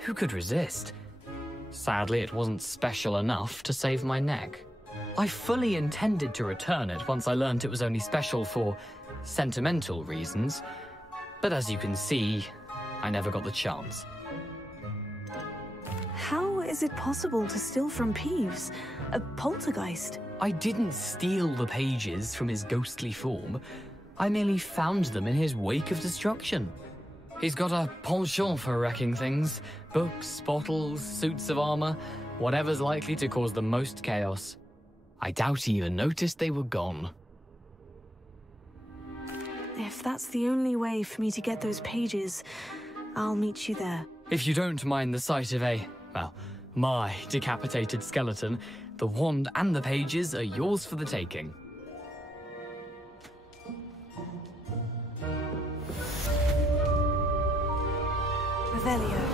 Who could resist? Sadly, it wasn't special enough to save my neck. I fully intended to return it once I learned it was only special for sentimental reasons, but as you can see, I never got the chance. How is it possible to steal from Peeves? A poltergeist? I didn't steal the pages from his ghostly form. I merely found them in his wake of destruction. He's got a penchant for wrecking things. Books, bottles, suits of armor, whatever's likely to cause the most chaos. I doubt he even noticed they were gone. If that's the only way for me to get those pages, I'll meet you there. If you don't mind the sight of my decapitated skeleton, the wand and the pages are yours for the taking. Revelio.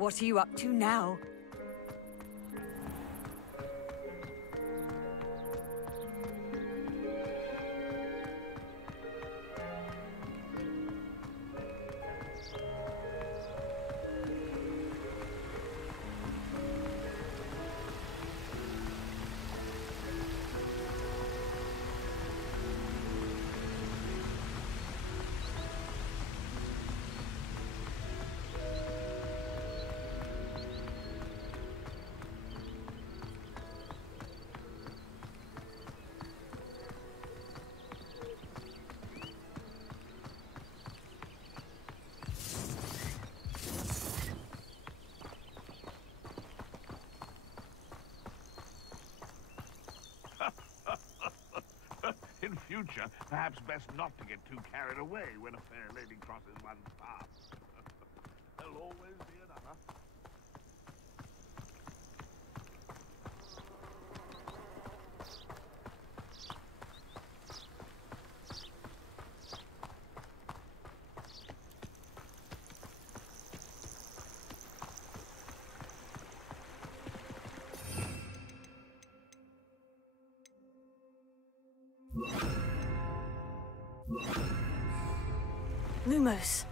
What are you up to now? In future, perhaps best not to get too carried away when a fair lady crosses one's path. There'll always be another. Lumos.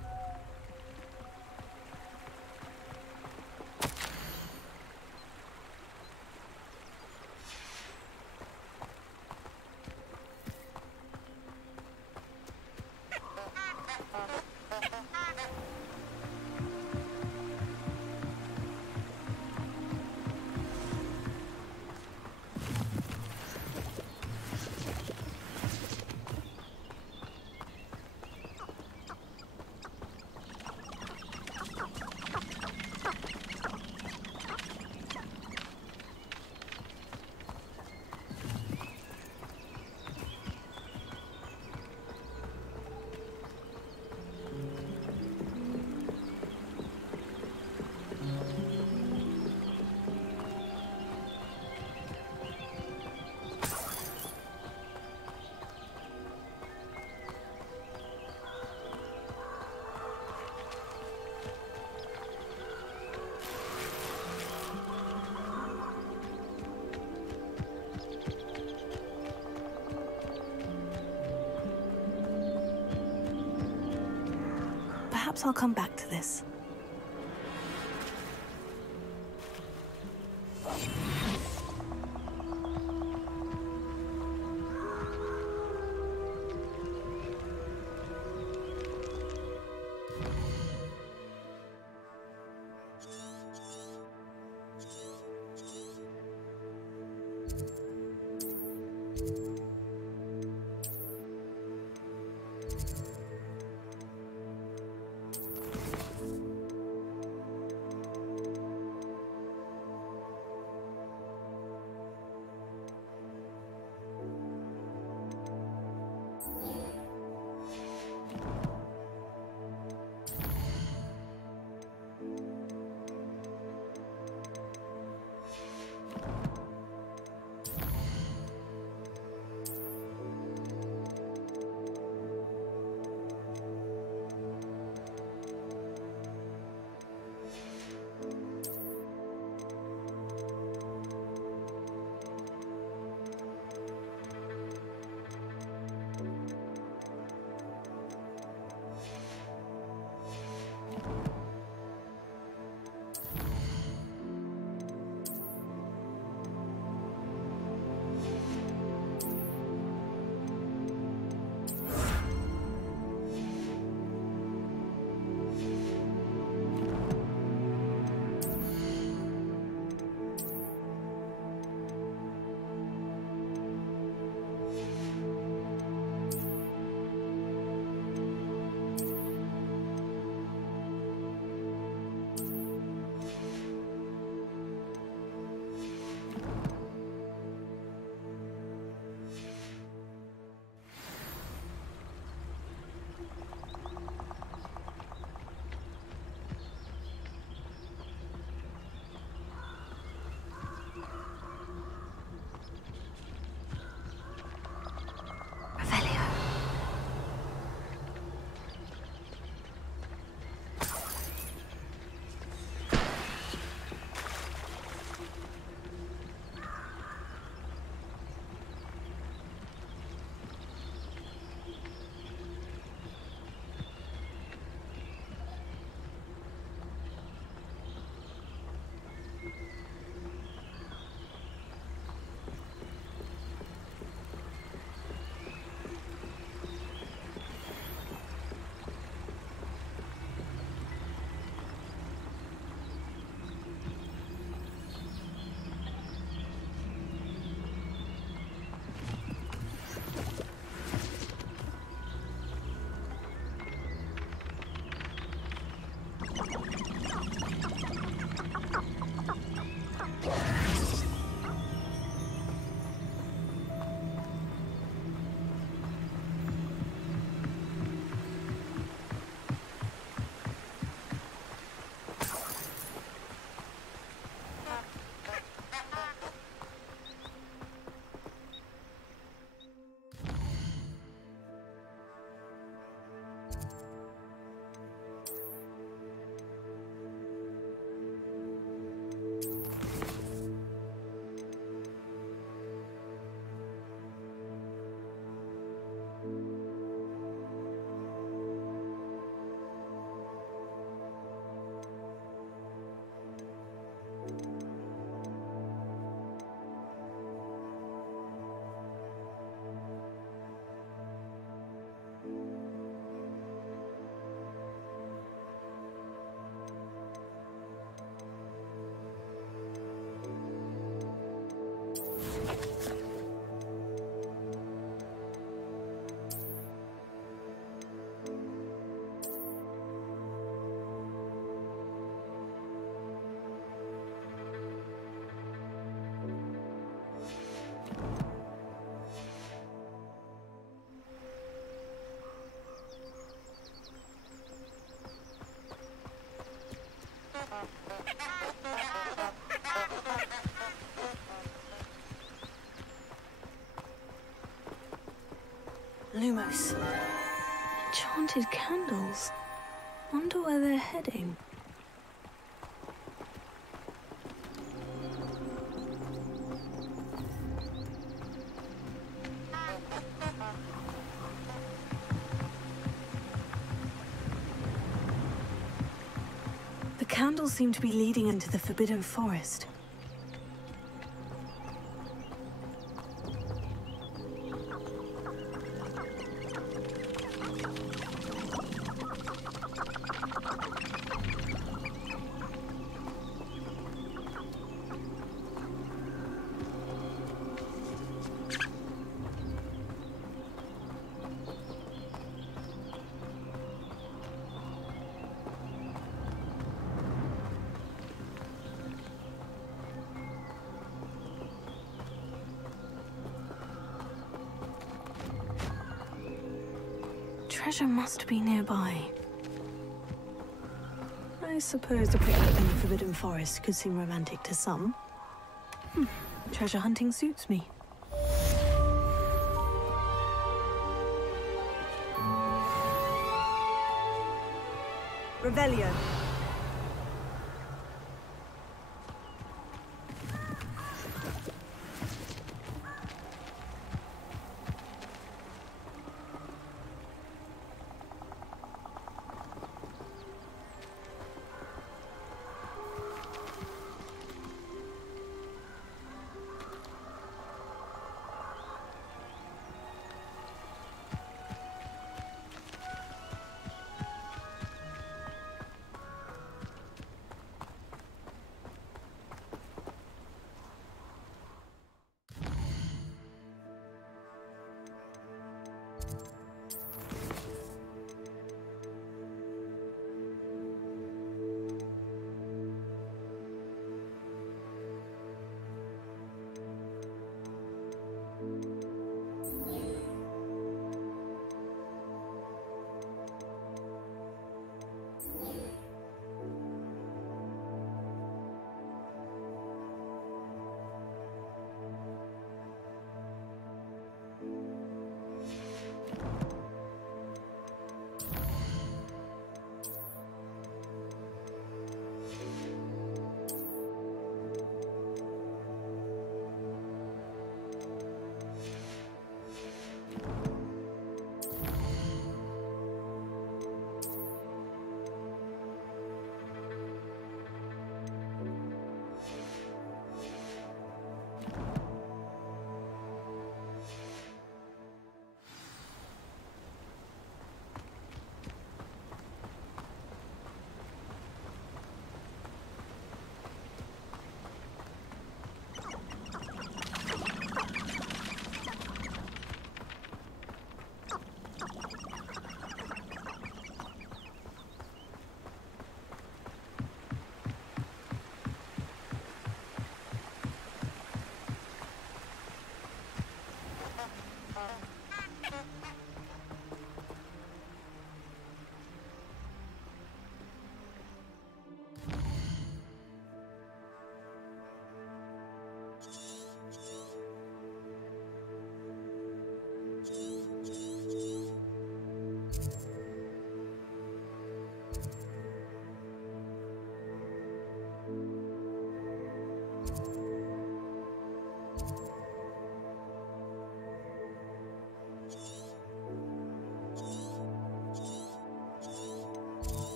Perhaps I'll come back to this. Those enchanted candles. Wonder where they're heading. The candles seem to be leading into the Forbidden Forest. Treasure must be nearby. I suppose a picnic in the Forbidden Forest could seem romantic to some. Treasure hunting suits me. Revelio.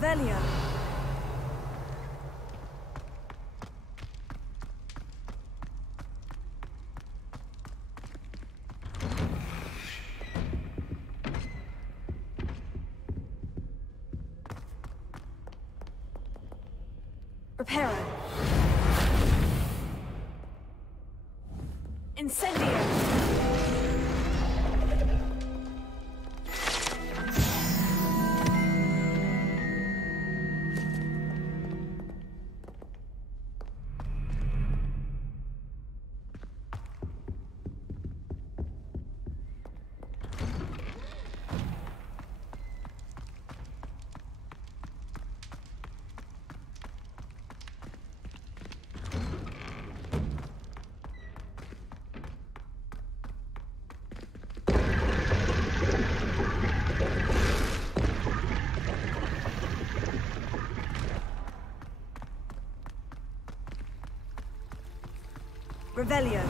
Revelio. Reparo. Incendio. Revelio.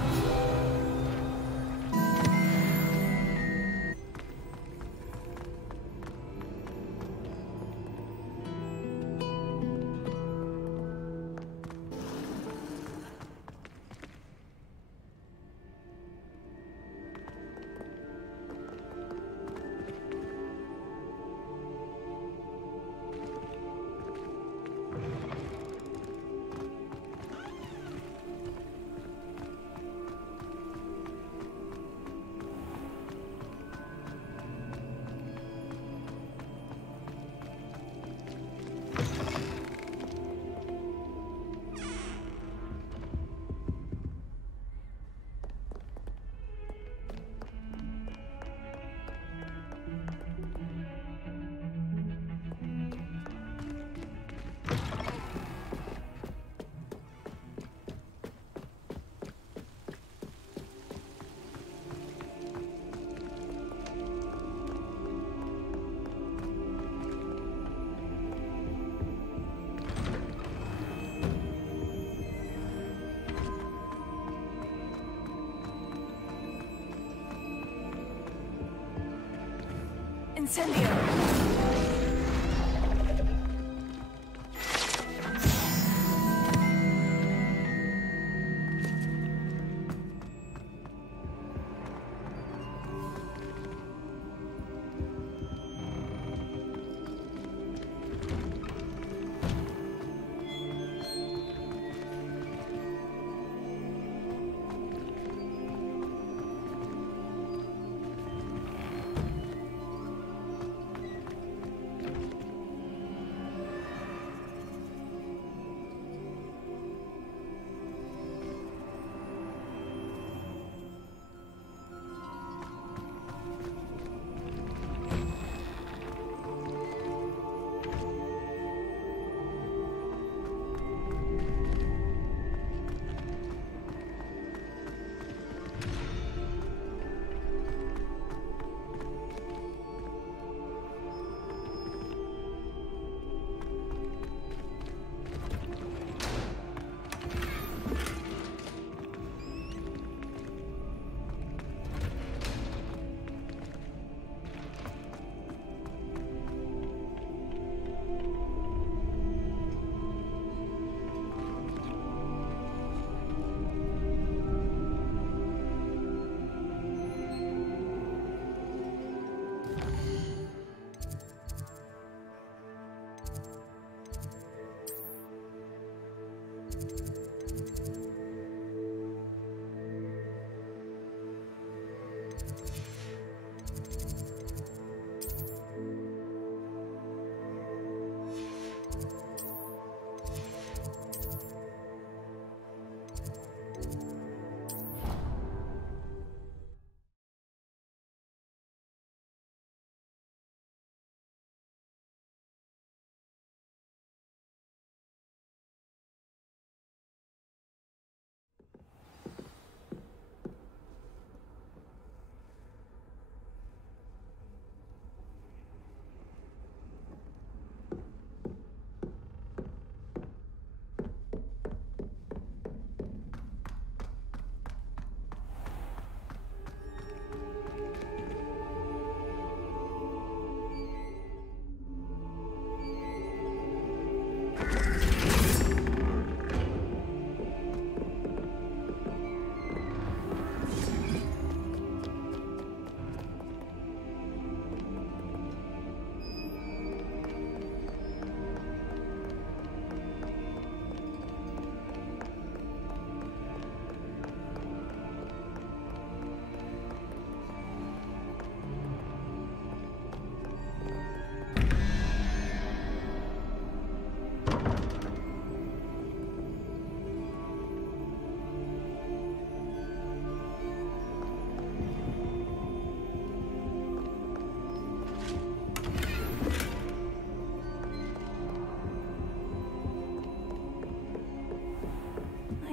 Incendio.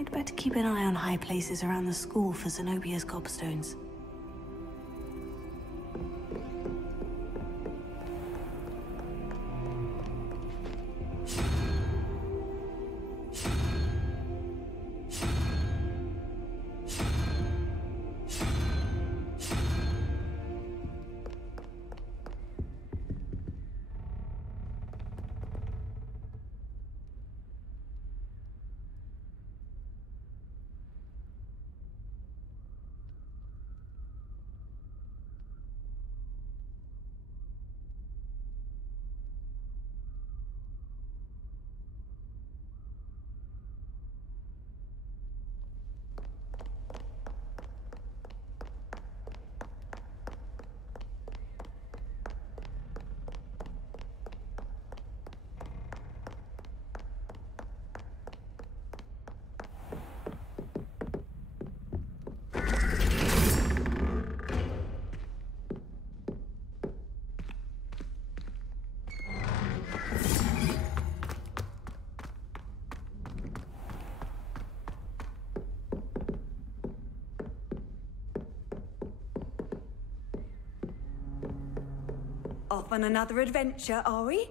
I'd better keep an eye on high places around the school for Zenobia's gobstones. Off on another adventure, are we?